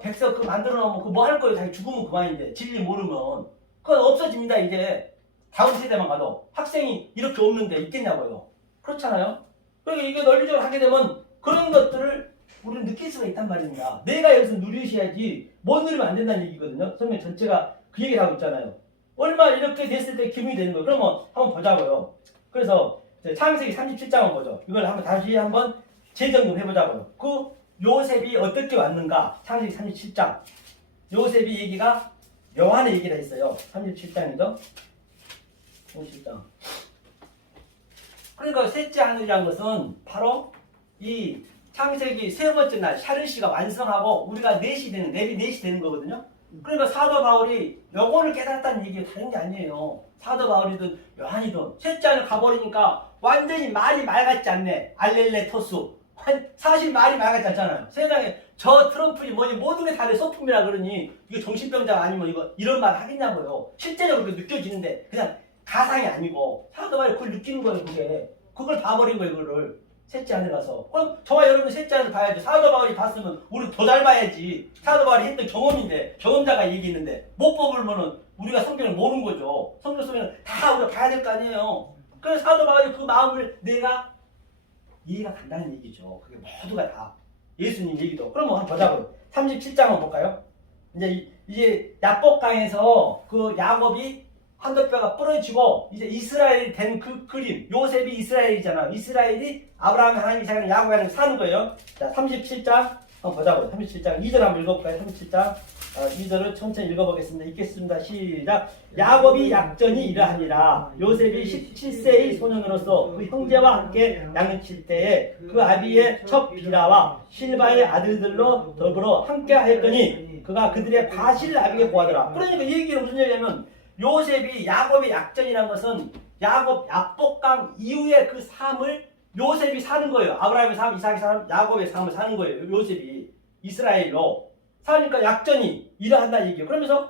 백석 만들어 놓으면 뭐 할 거예요. 자기 죽으면 그만인데 진리 모르면 그건 없어집니다. 이제 다음 세대만 가도 학생이 이렇게 없는데 있겠냐고요. 그렇잖아요. 그러니까 이게 논리적으로 하게 되면 그런 것들을 우리는 느낄 수가 있단 말입니다. 내가 여기서 누리셔야지 못 누리면 안 된다는 얘기거든요. 성경 전체가 그 얘기를 하고 있잖아요. 얼마 이렇게 됐을 때 기분이 되는 거예요. 그러면 한번 보자고요. 그래서 창세기 37장을 보죠. 이걸 한번 다시 한번 재점검 해보자고요. 그 요셉이 어떻게 왔는가? 창세기 37장. 요셉이 얘기가 요한의 얘기가 있어요. 37장이죠. 37장. 그러니까 셋째 하늘이라는 것은 바로 이 창세기 세 번째 날 샤르시가 완성하고 우리가 넷이 되는 랩이 넷이 되는 거거든요. 그러니까 사도 바울이 영혼을 깨달았다는 얘기가 다른 게 아니에요. 사도 바울이든 요한이든 셋째 하늘 가버리니까 완전히 말이 맑았지 않네. 알렐레토스. 사실 말이 맑았지 않잖아요. 세상에 저 트럼프니 뭐니 모든 게 다 소품이라 그러니 이거 정신병자가 아니면 이거 이런 말 하겠냐고요. 실제적으로 그렇게 느껴지는데 그냥 가상이 아니고 사도 바울이 그걸 느끼는 거예요. 그걸 봐버린 거예요. 그거를 셋째 하늘 가서. 그럼 저와 여러분 셋째 하늘 봐야죠. 사도 바울이 봤으면 우리 더 잘 봐야지. 사도 바울이 했던 경험인데 경험자가 얘기했는데 못 뽑으면은 우리가 성경을 모르는 거죠. 성경 속에는 다 우리가 봐야 될 거 아니에요. 그래서 사도 바울이 그 마음을 내가 이해가 간다는 얘기죠. 그게 모두가 다 예수님 얘기도. 그럼 한번 보자고요. 37장 한번 볼까요? 이제 야복강에서 그 야곱이 한도뼈가 부러지고 이제 이스라엘이 된 그 그림. 요셉이 이스라엘이잖아. 이스라엘이 아브라함 하나님 이삭 야곱 하나님 사는 거예요. 자, 37장 한번 보자고요. 37장 2절 한번 읽어볼까요? 37장 2절을 천천히 읽어보겠습니다. 읽겠습니다. 시작. 야곱이 약전이 이러하니라. 요셉이 17세의 소년으로서 그 형제와 함께 양육칠 때에 그 아비의 첫 비라와 실바의 아들들로 더불어 함께 하였더니 그가 그들의 과실을 아비에게 보하더라. 그러니까 이 얘기는 무슨 얘기냐면 요셉이 야곱의 약전이라는 것은 야곱 야복강 이후의 그 삶을 요셉이 사는 거예요. 아브라함의 삶, 이삭의 삶, 야곱의 삶을 사는 거예요. 요셉이 이스라엘로 사니까 약전이 일어난다는 얘기예요. 그러면서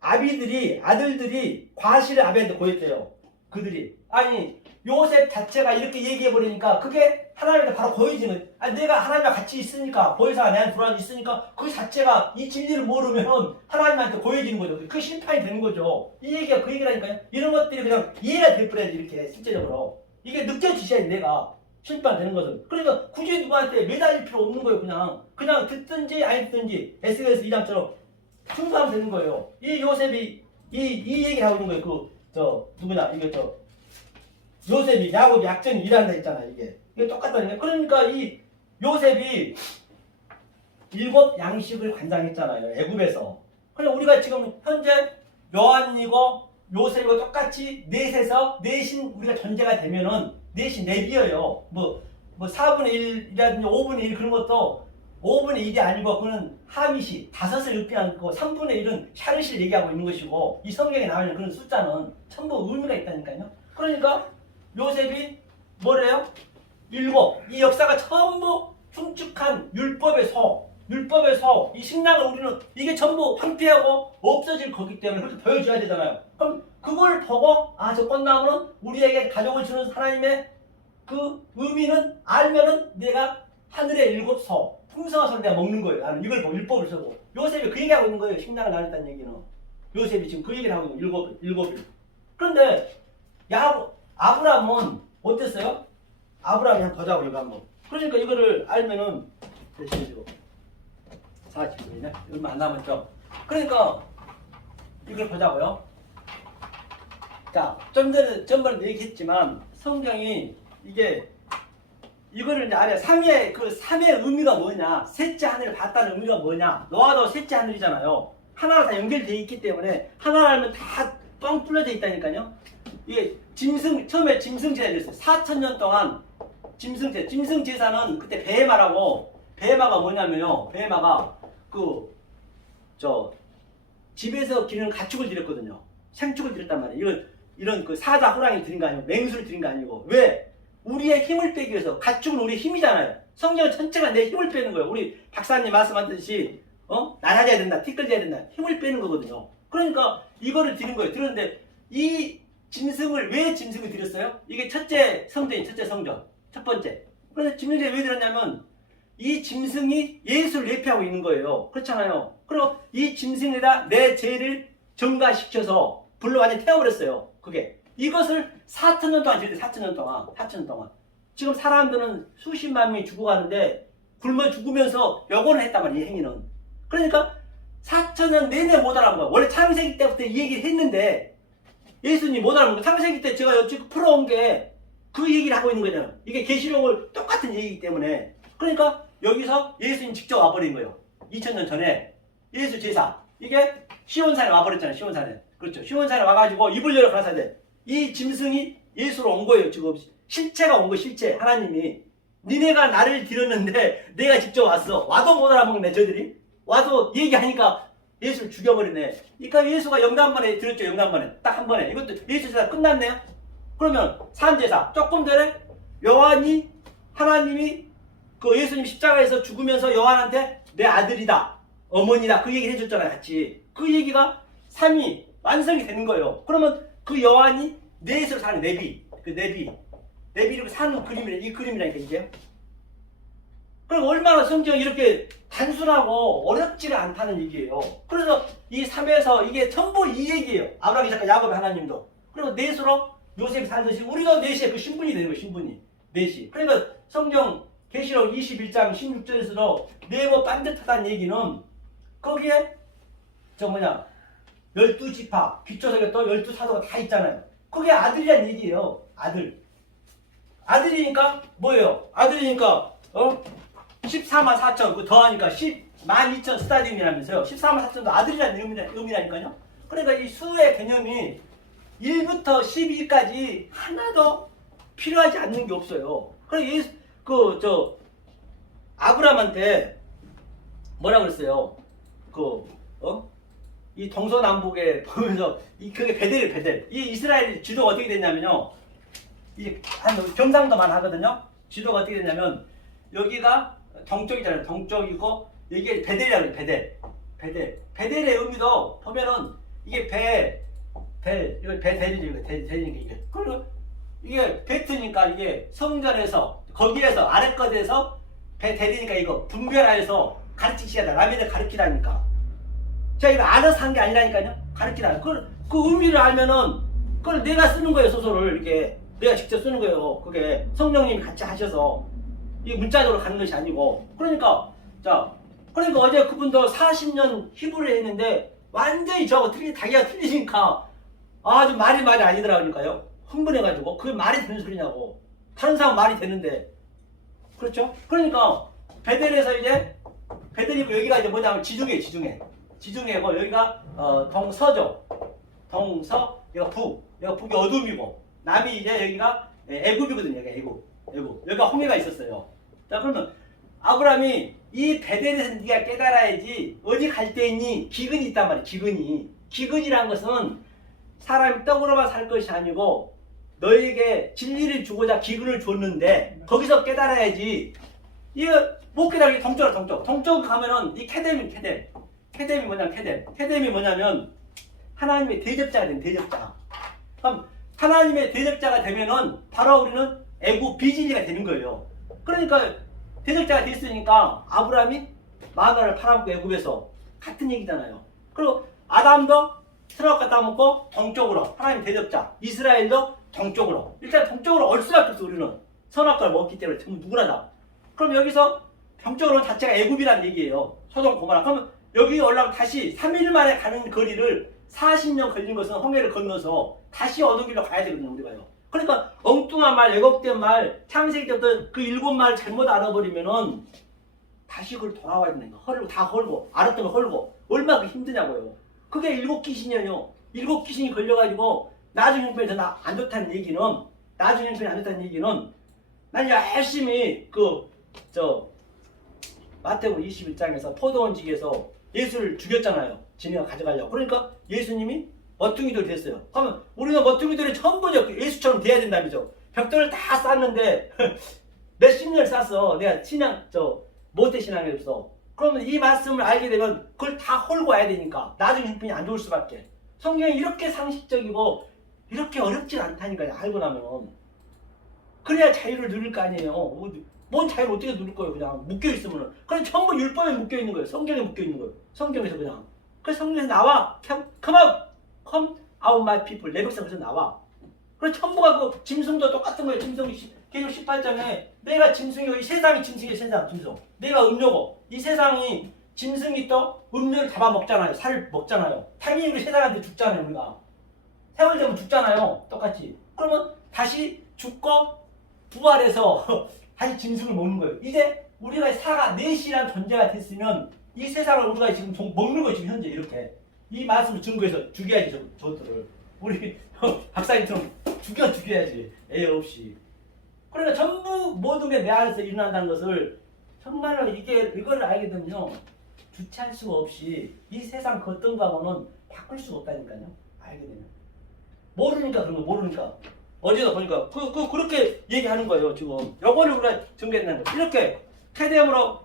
아들들이 과실을 아비한테 보였대요. 그들이. 아니 요셉 자체가 이렇게 얘기해 버리니까 그게 하나님한테 바로 보여지는. 내가 하나님과 같이 있으니까 보혜사가 내 안에 들어와 있으니까 그 자체가 이 진리를 모르면 하나님한테 보여지는 거죠. 그 심판이 되는 거죠. 이 얘기가 그 얘기라니까요. 이런 것들이 그냥 이해가 될 뻔해야지 이렇게 실제적으로. 이게 느껴지셔야지 내가 심판되는 것은. 그러니까 굳이 누구한테 매달릴 필요 없는 거예요. 그냥 듣든지 안 듣든지 에스겔서 2장처럼 순수하면 되는 거예요. 이 요셉이 이 얘기를 하고 있는 거예요. 요셉이 야곱 약전이 일한다 했잖아. 이게 똑같다는 게. 그러니까 이 요셉이 7 양식을 관장했잖아요. 애굽에서. 그냥 우리가 지금 현재 요한이고 요셉이고 똑같이 넷인 우리가 존재가 되면은 넷이 넷이에요. 뭐 4분의 1이라든지 5분의 1 그런 것도 5분의 1이 아니고 그거는 하미시 5을 의미하는 거고 3분의 1은 샤르시를 얘기하고 있는 것이고 이 성경에 나오는 그런 숫자는 전부 의미가 있다니까요. 그러니까 요셉이 뭐래요? 7. 이 역사가 전부 흉측한 율법의 소. 이 신랑을 우리는 이게 전부 황폐하고 없어질 거기 때문에 그렇게 보여줘야 되잖아요. 그럼 그걸 보고 저 꽃나무는 우리에게 가족을 주는 하나님의 그 의미는 알면은 내가 하늘의 7 소, 풍성한 소를 내가 먹는 거예요. 나는 이걸 보고 율법을 쓰고. 요셉이 그 얘기하고 있는 거예요. 신랑을 나눴다는 얘기는. 요셉이 지금 그 얘기를 하고 있는 거예요. 7일. 그런데 아브라함은 어땠어요? 아브라함이 한번 보자고 이거 한번. 그러니까 이거를 알면은 되시죠. 40분이네. 얼마 안 남았죠. 그러니까 이걸 보자고요. 자, 좀 전에 얘기했지만 성경이 이거를 이제 아래 3의 의미가 뭐냐? 셋째 하늘을 봤다는 의미가 뭐냐? 노아도 셋째 하늘이잖아요. 하나가 다 연결되어 있기 때문에 하나를 알면 다 뻥 뚫려져 있다니까요. 이게 처음에 짐승제사를 했어요. 4,000년 동안 짐승제사는 그때 베헤마가 뭐냐면요. 베헤마가 집에서 기르는 가축을 드렸거든요. 생축을 드렸단 말이에요. 이런 그 사자, 호랑이 드린 거 아니고 맹수를 드린 거 아니고. 왜? 우리의 힘을 빼기 위해서. 가축은 우리의 힘이잖아요. 성경 전체가 내 힘을 빼는 거예요. 우리 박사님 말씀하듯이 낮아져야 된다, 티끌져야 된다. 힘을 빼는 거거든요. 그러니까 이거를 드린 거예요. 드렸는데 이 짐승을 왜 짐승을 드렸어요? 이게 첫째 성전. 첫 번째. 그래서 짐승을 왜 드렸냐면 이 짐승이 예수를 예표하고 있는 거예요. 그렇잖아요. 그리고 이 짐승에다 내 죄를 증가시켜서 불로 완전히 태워버렸어요. 그게. 이것을 4,000년 동안 지냈어요. 4,000년 동안. 지금 사람들은 수십만 명이 죽어가는데 굶어 죽으면서 역원을 했단 말이에요. 이 행위는. 그러니까 4천년 내내 못 알아본 거야. 원래 창세기 때부터 이 얘기를 했는데 예수님이 못 알아본 거야. 창세기 때 제가 여쭈 풀어온 게 그 얘기를 하고 있는 거잖아요. 이게 계시록을 똑같은 얘기이기 때문에. 그러니까 여기서 예수님 직접 와버린 거예요. 2000년 전에 예수 제사. 이게 시온산에 와버렸잖아요. 시온산에. 그렇죠. 시온산에 와가지고 입을 열어 가라사대. 이 짐승이 예수로 온 거예요. 지금 실체가 온 거예요. 실체. 하나님이. 니네가 나를 들었는데 내가 직접 왔어. 와도 못 알아먹네 저들이. 와도 얘기하니까 예수를 죽여버리네. 그러니까 예수가 영단번에 들었죠. 영단번에. 딱 한 번에. 이것도 예수 제사 끝났네요. 그러면 산제사 조금 전에 요한이 하나님이 그 예수님 십자가에서 죽으면서 요한한테 내 아들이다. 어머니다. 그 얘기를 해줬잖아요. 같이. 그 얘기가 3위 완성이 되는 거예요. 그러면 그 요한이 넷으로 사는 네비. 그 네비를 사는 그림이래. 이 그림이라니까 이게. 그럼 얼마나 성경이 이렇게 단순하고 어렵지가 않다는 얘기예요. 그래서 이 3에서 이게 전부 이 얘기예요. 아브라함, 이삭과 야곱의 하나님도. 그리고 넷으로 요셉이 살듯이 우리도 넷이 그 신분이 되는 거예요. 신분이. 넷이. 그러니까 성경 계시록 21장 16절에서도 네모 반듯하다는 얘기는 거기에 12지파, 귀초석에 또 12사도가 다 있잖아요. 그게 아들이란 얘기예요. 아들. 아들이니까 뭐예요? 아들이니까 14만 4천 그 더하니까 10만 2천 스타디움이라면서요. 14만 4천도 아들이라는 의미라니까요. 그러니까 이 수의 개념이 1부터 12까지 하나도 필요하지 않는 게 없어요. 그래서 아브라함한테 뭐라 그랬어요? 이 동서남북에 보면서 그게 베델. 이 이스라엘 지도가 어떻게 됐냐면요. 이제 한 경상도만 하거든요. 지도가 어떻게 됐냐면 여기가 동쪽이잖아요. 동쪽이고 이게 베델이라고 해요. 베델의 의미도 보면은 이게 이거 베델이죠. 베델이니까 이게. 그리고 이게 베트니까 이게 성전에서 거기에서 아랫것에서 베델이니까 이거 분별하여서 가르치시다. 라면을 가르치라니까. 제가 이거 알아서 한 게 아니라니까요. 가르치라. 그 의미를 알면은 그걸 내가 쓰는 거예요. 소설을 이렇게 내가 직접 쓰는 거예요. 그게 성령님이 같이 하셔서 이게 문자적으로 가는 것이 아니고. 그러니까 어제 그분도 40년 히브리 했는데 완전히 자기가 틀리니까 아주 말이 아니더라고요. 흥분해가지고 그게 말이 되는 소리냐고. 다른 사람 말이 되는데. 그렇죠? 그러니까 베델에서 이제 베델이고 여기가 이제 뭐냐면 지중해고 여기가 동서죠. 동서 여기가 북이 어둠이고 남이 이제 여기가 애굽이거든요. 여기가 홍해가 있었어요. 자 그러면 아브라함이 이 베델에서 네가 깨달아야지 어디 갈 데 있니? 기근이 있단 말이야. 기근이란 것은 사람이 떡으로만 살 것이 아니고 너에게 진리를 주고자 기근을 줬는데 거기서 깨달아야지. 이거 못 깨달으면 동쪽 가면은 이 케뎀이 뭐냐면 하나님의 대접자가 된 대접자. 그럼 하나님의 대접자가 되면은 바로 우리는 애굽 비진이가 되는 거예요. 그러니까 대접자가 됐으니까 아브라함이 마가를 팔아먹고 애굽에서 같은 얘기잖아요. 그리고 아담도 트럭 갖다 먹고 동쪽으로 하나님 대접자. 이스라엘도 동쪽으로. 일단 동쪽으로 올 수밖에 없어. 우리는 선악과를 먹기 때문에 전부 누구나 다. 그럼 여기서 동쪽으로 자체가 애굽이라는 얘기예요. 소돔 고모라. 그러면 여기 올라가면 다시 3일 만에 가는 거리를 40년 걸린 것은 홍해를 건너서 다시 어느 길로 가야 되거든요. 우리가요. 그러니까 엉뚱한 말, 왜곡된 말, 창세기 때부터 그 7말을 잘못 알아버리면은 다시 그걸 돌아와야 되는 거야. 다 헐고 알았던 거 헐고 얼마나 힘드냐고요. 그게 7귀신이에요. 7귀신이 걸려가지고 나중 형편이 더 안 좋다는 얘기는 난 열심히 마태복음 21장에서 포도원지기에서 예수를 죽였잖아요. 진이가 가져가려고. 그러니까 예수님이 머퉁이돌이 됐어요. 그러면 우리가 머퉁이돌이 전부 예수처럼 돼야 된다면서. 벽돌을 다 쌌는데 몇십 년을 쌌어. 내가 모태 신앙이 없어. 그러면 이 말씀을 알게 되면 그걸 다 홀고 와야 되니까 나중에 형편이 안 좋을 수밖에. 성경이 이렇게 상식적이고 이렇게 어렵진 않다니까요. 알고 나면. 그래야 자유를 누릴 거 아니에요. 뭔 자유를 어떻게 누릴 거예요. 그냥 묶여있으면. 그냥 전부 율법에 묶여있는 거예요. 성경에 묶여있는 거예요. 성경에서 그냥. 그래서 성경에서 나와. come out my people. 내 백성에서 나와. 그래서 전부가 짐승도 똑같은 거예요. 짐승이 계속 18장에 내가 짐승이고 이 세상이 짐승이에요. 세상 짐승. 내가 음료고 이 세상이 짐승이 또 음료를 잡아먹잖아요. 살을 먹잖아요. 당연히 우리 세상한테 죽잖아요. 우리가. 세월 되면 죽잖아요. 똑같이. 그러면 다시 죽고 부활해서 다시 짐승을 먹는 거예요. 이제 우리가 사가 넷이란 존재가 됐으면 이 세상을 우리가 지금 먹는 거예요. 지금 현재 이렇게. 이 말씀을 증거해서 죽여야지 저들을. 우리 박사님처럼 죽여야지. 애 없이. 그러니까 전부 모든 게 내 안에서 일어난다는 것을 정말로 이걸 알게 되면요. 주체할 수가 없이 이 세상 그 어떤 거하고는 바꿀 수가 없다니까요. 알게 되면. 모르니까 그런 거 모르니까. 어제도 보니까 그렇게 얘기하는 거예요. 지금. 요거를 우리가 증거했다는 거. 이렇게 캐뎀으로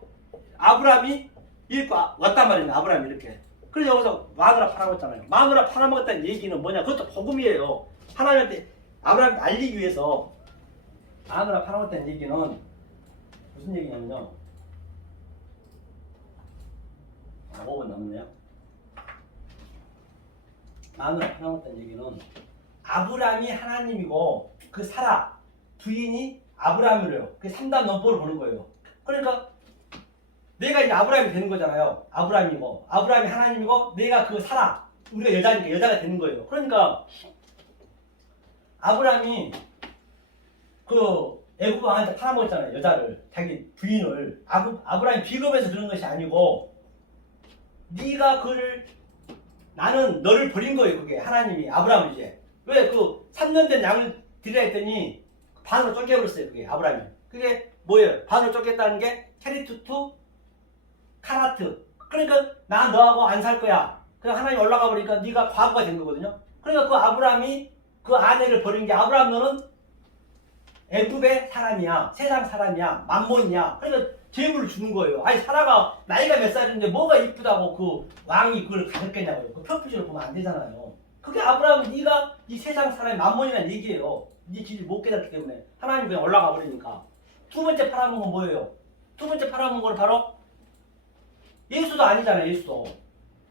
아브라함이 이렇게 왔단 말이에요. 아브라함이 이렇게. 그래서 여기서 마누라 팔아먹었잖아요. 마누라 팔아먹었다는 얘기는 뭐냐? 그것도 복음이에요. 하나님한테 아브라함을 알리기 위해서 마누라 팔아먹었다는 얘기는 무슨 얘기냐면요. 5분 남았네요. 마누라 팔아먹었다는 얘기는 아브라함이 하나님이고 그 사라 부인이 아브라함이래요. 그게 3단 넘보를 보는 거예요. 그러니까 내가 이제 아브라함이 되는 거잖아요. 아브라함이고 아브라함이 하나님이고 내가 그 사라 우리가 여자니까 여자가 되는 거예요. 그러니까 아브라함이 그 애굽 왕한테 팔아먹었잖아요. 여자를 자기 부인을 아브라함이 비겁해서 그런 것이 아니고 네가 그를 나는 너를 버린 거예요. 그게 하나님이 아브라함을 이제 왜 그 3년 된 양을 드리라 했더니 반으로 쫓겨버렸어요. 그게 아브라함이. 그게 뭐예요? 반으로 쫓겼다는 게 캐리투투 카라트. 그러니까 나 너하고 안 살 거야. 그냥 하나님 올라가 버리니까 네가 과부가 된 거거든요. 그러니까 그 아브라함이 그 아내를 버린 게 아브라함 너는 애굽의 사람이야. 세상 사람이야. 만몬이야. 그러니까 재물을 주는 거예요. 아니 사라가 나이가 몇 살인데 뭐가 이쁘다고 그 왕이 그걸 가졌겠냐고요. 그 표피적으로 보면 안 되잖아요. 그게 아브라함 네가 이 세상 사람의 만몬이라는 얘기예요. 네 길을 못 깨닫기 때문에 하나님 그냥 올라가 버리니까. 두 번째 팔아먹은 건 뭐예요? 두 번째 팔아먹은 건 바로 예수도 아니잖아요.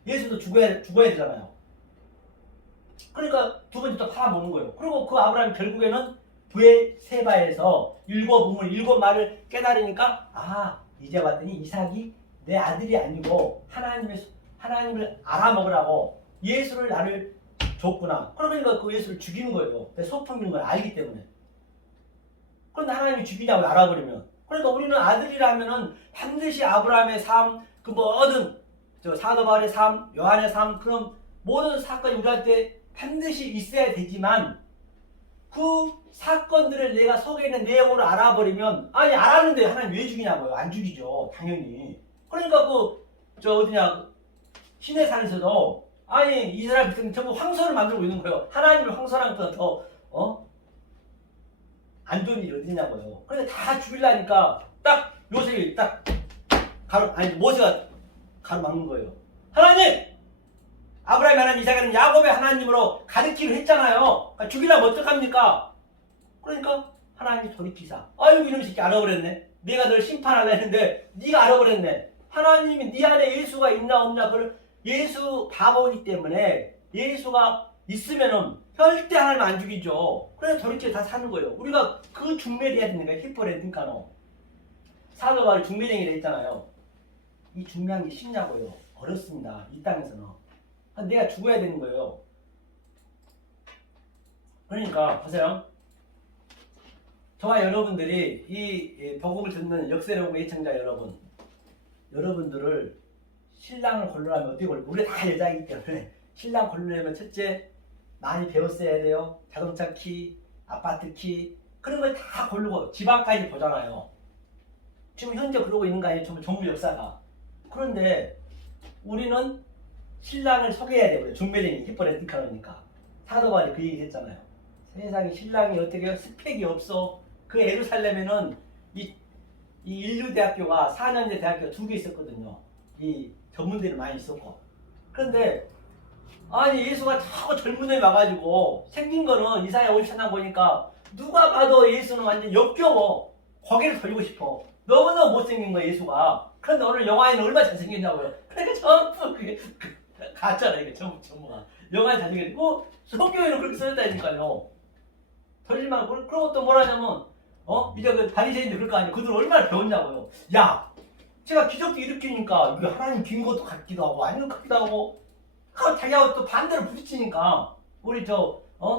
예수도 죽어야 되잖아요. 그러니까 두 번째 또 팔아먹는 거예요. 그리고 그 아브라함이 결국에는 부에세바에서 7우물 7말을 깨달으니까 이제 왔더니 이삭이 내 아들이 아니고 하나님을 알아먹으라고 예수를 나를 줬구나. 그러니까 그 예수를 죽이는 거예요. 소품인 걸 알기 때문에. 그런데 하나님이 죽이냐고 알아버리면. 그러니까 우리는 아들이라면은 반드시 아브라함의 삶, 그 뭐든 사도 바울의 삶, 요한의 삶, 그런 모든 사건이 우리한테 반드시 있어야 되지만 그 사건들을 내가 속에 있는 내용으로 알아버리면 알았는데 하나님 왜 죽이냐고요. 안 죽이죠. 당연히. 그러니까 신의 산에서도 이스라엘 백성이 전부 황소를 만들고 있는 거예요. 하나님을 황소랑 더 안 좋은 일이 어디냐고요. 그런데 다 죽이려니까 딱 요셉이 모세가 가로막는 거예요. 하나님! 아브라함이 하나님, 이삭은 야곱의 하나님으로 가르치기로 했잖아요. 죽이려면 어떡합니까? 그러니까 하나님이 돌이키사. 이놈 새끼 알아버렸네. 내가 널 심판하려 했는데 네가 알아버렸네. 하나님이 네 안에 예수가 있나 없나 그걸 예수 바보이기 때문에 예수가 있으면은 절대 하나님 안 죽이죠. 그래서 돌이켜 다 사는 거예요. 우리가 그 중매를 해야 되는 거예요. 히포레니까노. 사도 바울이 중매쟁이라 했잖아요. 이 중매한 게 쉽냐고요. 어렵습니다. 이 땅에서는. 내가 죽어야 되는 거예요. 그러니까 보세요. 저와 여러분들이 이 복음을 듣는 역세로운 애청자 여러분들을 신랑을 고르려면 어떻게 고르? 우리가 다 여자이기 때문에 신랑 고르려면 첫째 많이 배웠어야 돼요. 자동차 키, 아파트 키 그런 걸 다 고르고 집안까지 보잖아요. 지금 현재 그러고 있는 거 아니에요? 전부 역사가. 그런데 우리는 신랑을 소개해야 돼요. 중매쟁이 히포레티카노니까. 사도 바울이 그 얘기 했잖아요. 세상에 신랑이 어떻게 스펙이 없어. 그 예루살렘에는 이 인류대학교가 4년제 대학교가 2개 있었거든요. 이 전문대는 많이 있었고. 그런데 예수가 자꾸 젊은 애 와가지고 생긴 거는 이사야 53장 보니까 누가 봐도 예수는 완전 역겨워. 고개를 돌리고 싶어. 너무너무 못생긴 거야 예수가. 그런데 오늘 영화에는 얼마나 잘생겼냐고요. 그러니까 전부 그게 가짜라 이게 전부가. 영화에 잘생겼고 성경에는 그렇게 써졌다니까요. 돌릴만 그런 것도 뭐라냐면 이제 그 바리새인들 그럴 거 아니에요. 그들 얼마나 배웠냐고요. 야, 제가 기적도 일으키니까 이게 하나님 빈 것도 같기도 하고 아닌 것 같기도 하고 자기하고 또 반대로 부딪히니까 우리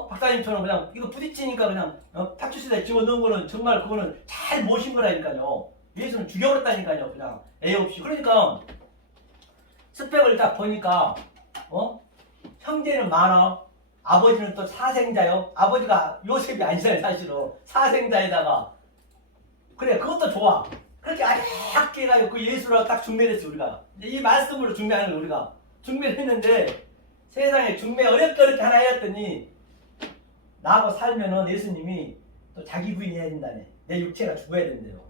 박사님처럼 그냥 이거 부딪히니까 그냥 파출소에 집어넣은 거는 정말 그거는 잘 모신 거라니까요. 예수는 죽여버렸다니까요. 그냥 애 없이. 그러니까 스펙을 딱 보니까 형제는 많아. 아버지는 또 사생자요. 아버지가 요셉이 아니잖아요. 사실은 사생자에다가 그래 그것도 좋아. 그렇게 아련하게 해가지고 그 예수로 딱 중매를 했어 우리가. 이 말씀으로 중매하는 거 우리가 중매를 했는데 세상에 중매 어렵게 하나 해왔더니 나하고 살면은 예수님이 또 자기 부인 해야 된다네. 내 육체가 죽어야 된대요.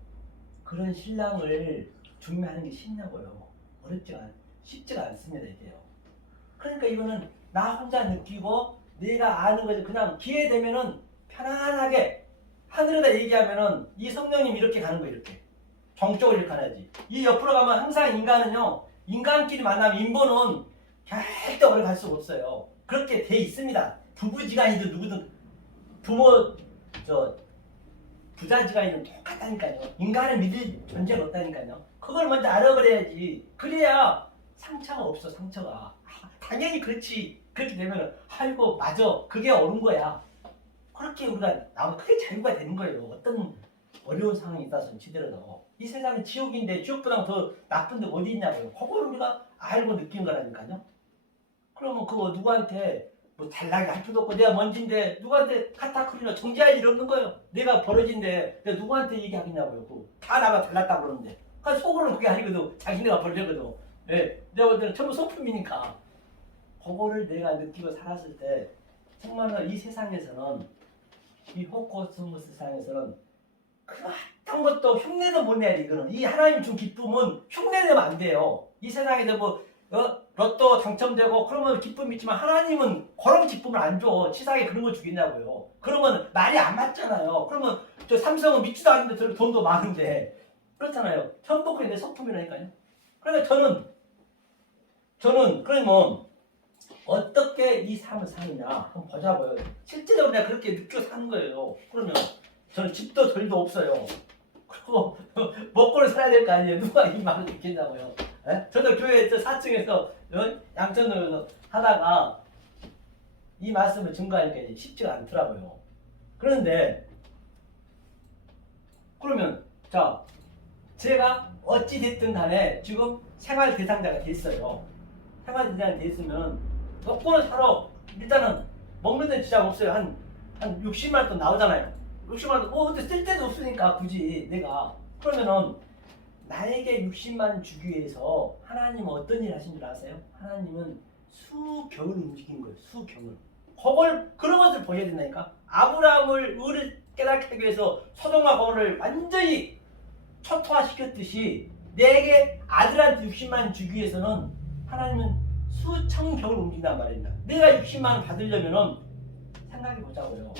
그런 신랑을 중매하는 게 쉽냐고요. 쉽지가 않습니다 이게요. 그러니까 이거는 나 혼자 느끼고 내가 아는 거지. 그냥 기회 되면은 편안하게 하늘에다 얘기하면은 이 성령님 이렇게 가는 거예요. 이렇게 정적으로 이렇게 가야지. 이 옆으로 가면 항상 인간은요. 인간끼리 만나면 인본은 절대 오래 갈 수가 없어요. 그렇게 돼 있습니다. 부부지간이든 누구든 부모 부자지간이든 똑같다니까요. 인간을 믿을 존재가 없다니까요. 그걸 먼저 알아버려야지. 그래야 상처가 없어. 상처가. 당연히 그렇지. 그렇게 되면 아이고 맞아. 그게 옳은 거야. 그렇게 우리가 나면 크게 자유가 되는 거예요. 어떤 어려운 상황이 있다서 치더라도 이 세상은 지옥인데 지옥보다 더 나쁜 데 어디 있냐고요. 그걸 우리가 알고 느낀 거라니까요. 그러면 그거 누구한테 뭐 달라게 할 필요도 없고 내가 먼지인데 누구한테 카타쿠리나 정지할 일 없는 거예요. 내가 버러진데 내가 누구한테 얘기하겠냐고요. 다 나가 달랐다 그러는데 속으로는 그게 아니거든. 자기네가 벌려거든. 예, 내가 볼 때는 전부 소품이니까 그거를 내가 느끼고 살았을 때 정말 이 세상에서는 이 호코스모스 세상에서는 그 어떤 것도 흉내도 못 내야 돼. 이거는 이 하나님 준 기쁨은 흉내내면 안 돼요. 이 세상에서 뭐 로또 당첨되고 그러면 기쁨이 있지만 하나님은 그런 기쁨을 안 줘. 치사하게 그런 걸 주겠냐고요. 그러면 말이 안 맞잖아요. 그러면 저 삼성은 믿지도 않는데 저는 돈도 많은데 그렇잖아요. 천복은 내 소품이라니까요. 그러니까 저는 그러면 어떻게 이 삶을 사느냐 한번 보자고요. 실제적으로 내가 그렇게 느껴 사는 거예요. 그러면 저는 집도 절도 없어요. 그리고 먹고는 살아야 될 거 아니에요. 누가 이 말을 듣겠냐고요. 에? 저도 교회 4층에서 양천으로 하다가 이 말씀을 증거하니까 이제 쉽지가 않더라고요. 그런데 그러면 자 제가 어찌 됐든 간에 지금 생활 대상자가 됐어요. 생활 대상자가 됐으면 먹고는 살아. 일단은 먹는 데는 지장 없어요. 한 60만 원 돈 나오잖아요. 60만 원, 근데 쓸 데도 없으니까 굳이 내가. 그러면은 나에게 60만 원 주기 위해서 하나님은 어떤 일 하신 줄 아세요? 하나님은 수경을 움직인 거예요. 수경을. 그런 것을 보셔야 된다니까. 아브라함을 의를 깨닫게 하기 위해서 소돔과 고모를 완전히 초토화시켰듯이 내게 아들한테 60만 원 주기 위해서는 하나님은 수천 경을 움직인단 말입니다. 내가 60만 원 받으려면은 생각해 보자고요.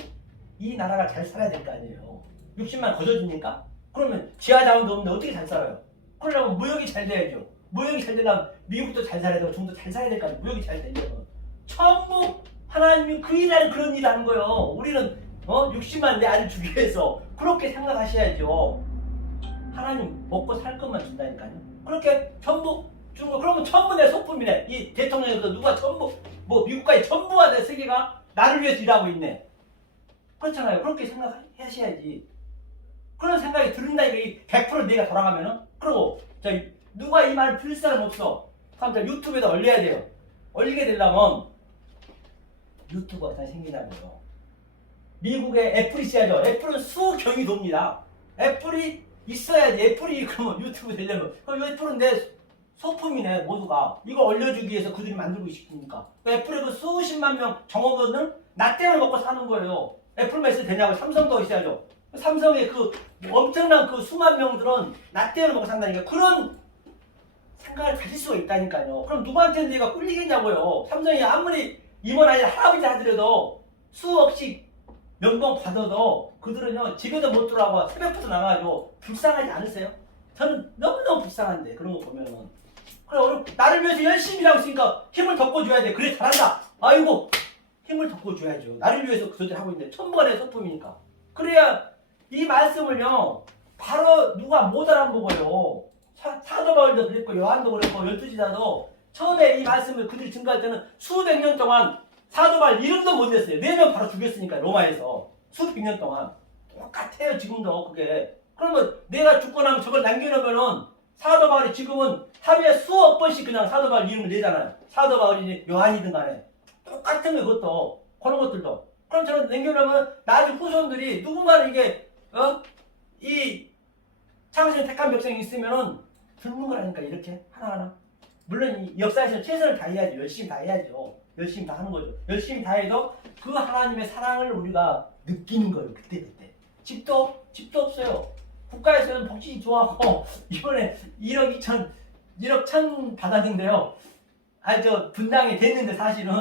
이 나라가 잘 살아야 될 거 아니에요. 60만 원 거저줍니까? 그러면 지하자원도 없는데 어떻게 잘 살아요? 그러려면 무역이 잘 돼야죠. 무역이 잘 되려면 미국도 잘 살아야 되고 중국도 잘 살아야 될 거 아니에요. 무역이 잘 되려면 전부 하나님이 그 일하는 그런 일을 하는 거예요. 우리는 60만 원 내 아들 주기 위해서 그렇게 생각하셔야죠. 하나님 먹고 살 것만 준다니까요. 그렇게 전부 준 거. 그러면 전부 내 소품이네. 이 대통령에서 누가 전부 뭐 미국까지 전부가 내 세계가 나를 위해서 일하고 있네. 그렇잖아요. 그렇게 생각하셔야지. 그런 생각이 든다니까 100% 내가 돌아가면은. 그리고 누가 이 말을 들을 사람 없어. 그럼 유튜브에다 올려야 돼요. 올리게 되려면 유튜브가 다 생기냐고요. 미국에 애플이 있어야죠. 애플은 수경이 돕니다. 애플이 있어야지. 애플이 그러면 유튜브 되려면. 그럼 애플은 내 소품이네. 모두가. 이거 올려주기 위해서 그들이 만들고 싶으니까. 애플에 그 수십만 명 정업원은 나 때문에 먹고 사는 거예요. 애플만 있어도 되냐고. 삼성도 있어야죠. 삼성의 그 엄청난 그 수만 명들은 나 때문에 먹고 산다니까. 그런 생각을 가질 수가 있다니까요. 그럼 누구한테는 내가 꿀리겠냐고요. 삼성이 아무리 임원 아니라 할아버지 하더라도 수없이 연봉 받아도 그들은요 집에도 못 들어가고 새벽부터 나가가지고 불쌍하지 않으세요? 저는 너무너무 불쌍한데 그런 거 보면은. 그래 오늘 나를 위해서 열심히 일하고 있으니까 힘을 덮어줘야 돼. 그래 잘한다. 아이고 힘을 덮어줘야죠. 나를 위해서 그 소리를 하고 있는데 천부가 내 소품이니까. 그래야 이 말씀을요 바로 누가 못 알아보고요. 사도 바울도 그랬고 요한도 그랬고 12지자도 처음에 이 말씀을 그들이 증거할 때는 수백 년 동안 사도 바울 이름도 못 냈어요. 4명 바로 죽였으니까 로마에서 수백 년 동안. 똑같아요 지금도 그게. 그러면 내가 죽고 나면 저걸 남겨놓으면은 사도 바울이 지금은 하루에 수억 번씩 그냥 사도 바울 이름을 내잖아요. 사도 바울이니 요한이든 간에 똑같은 거 그것도 그런 것들도. 그럼 저는 남겨놓으면 나중 후손들이 누군가는 이게 이 창세전 택한 백성이 있으면은 듣는 거라니까 이렇게 하나하나. 물론 이 역사에서 최선을 다해야죠. 열심히 다 해야죠. 열심히 다 하는 거죠. 열심히 다 해도 그 하나님의 사랑을 우리가 느끼는 거예요. 그때. 집도 없어요. 국가에서는 복지 좋아하고 이번에 1억 1천 받았는데요. 저 분당이 됐는데 사실은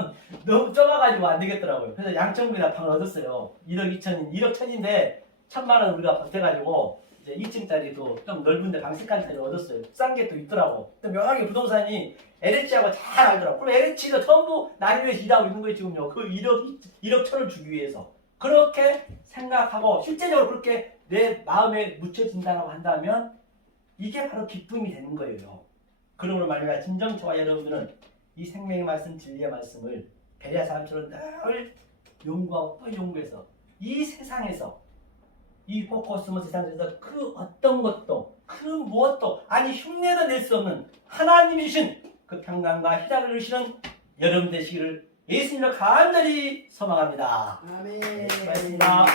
너무 좁아가지고 안 되겠더라고요. 그래서 양천구에다 방을 얻었어요. 1억 1천인데 1,000만 원 우리가 보태가지고 이제 2층짜리도 좀 넓은데 방 색깔짜리 얻었어요. 싼 게 또 있더라고. 또 명확히 부동산이 LH하고 잘 알더라고. 그럼 LH가 전부 나를 위해서 일하고 있는 거예요 지금요. 그 1억 천을 주기 위해서. 그렇게 생각하고 실제적으로 그렇게 내 마음에 묻혀진다고 한다면 이게 바로 기쁨이 되는 거예요. 그러므로 말미암아 진정초와 여러분들은 이 생명의 말씀 진리의 말씀을 베레아 사람처럼 늘 연구하고 또 연구해서 이 세상에서 이 포커스모 세상에서 그 어떤 것도 그 무엇도 아니 흉내도 낼 수 없는 하나님이 주신 그 평강과 희락을 주시는 여러분 되시기를 예수님을 간절히 소망합니다. 아멘. 고맙습니다.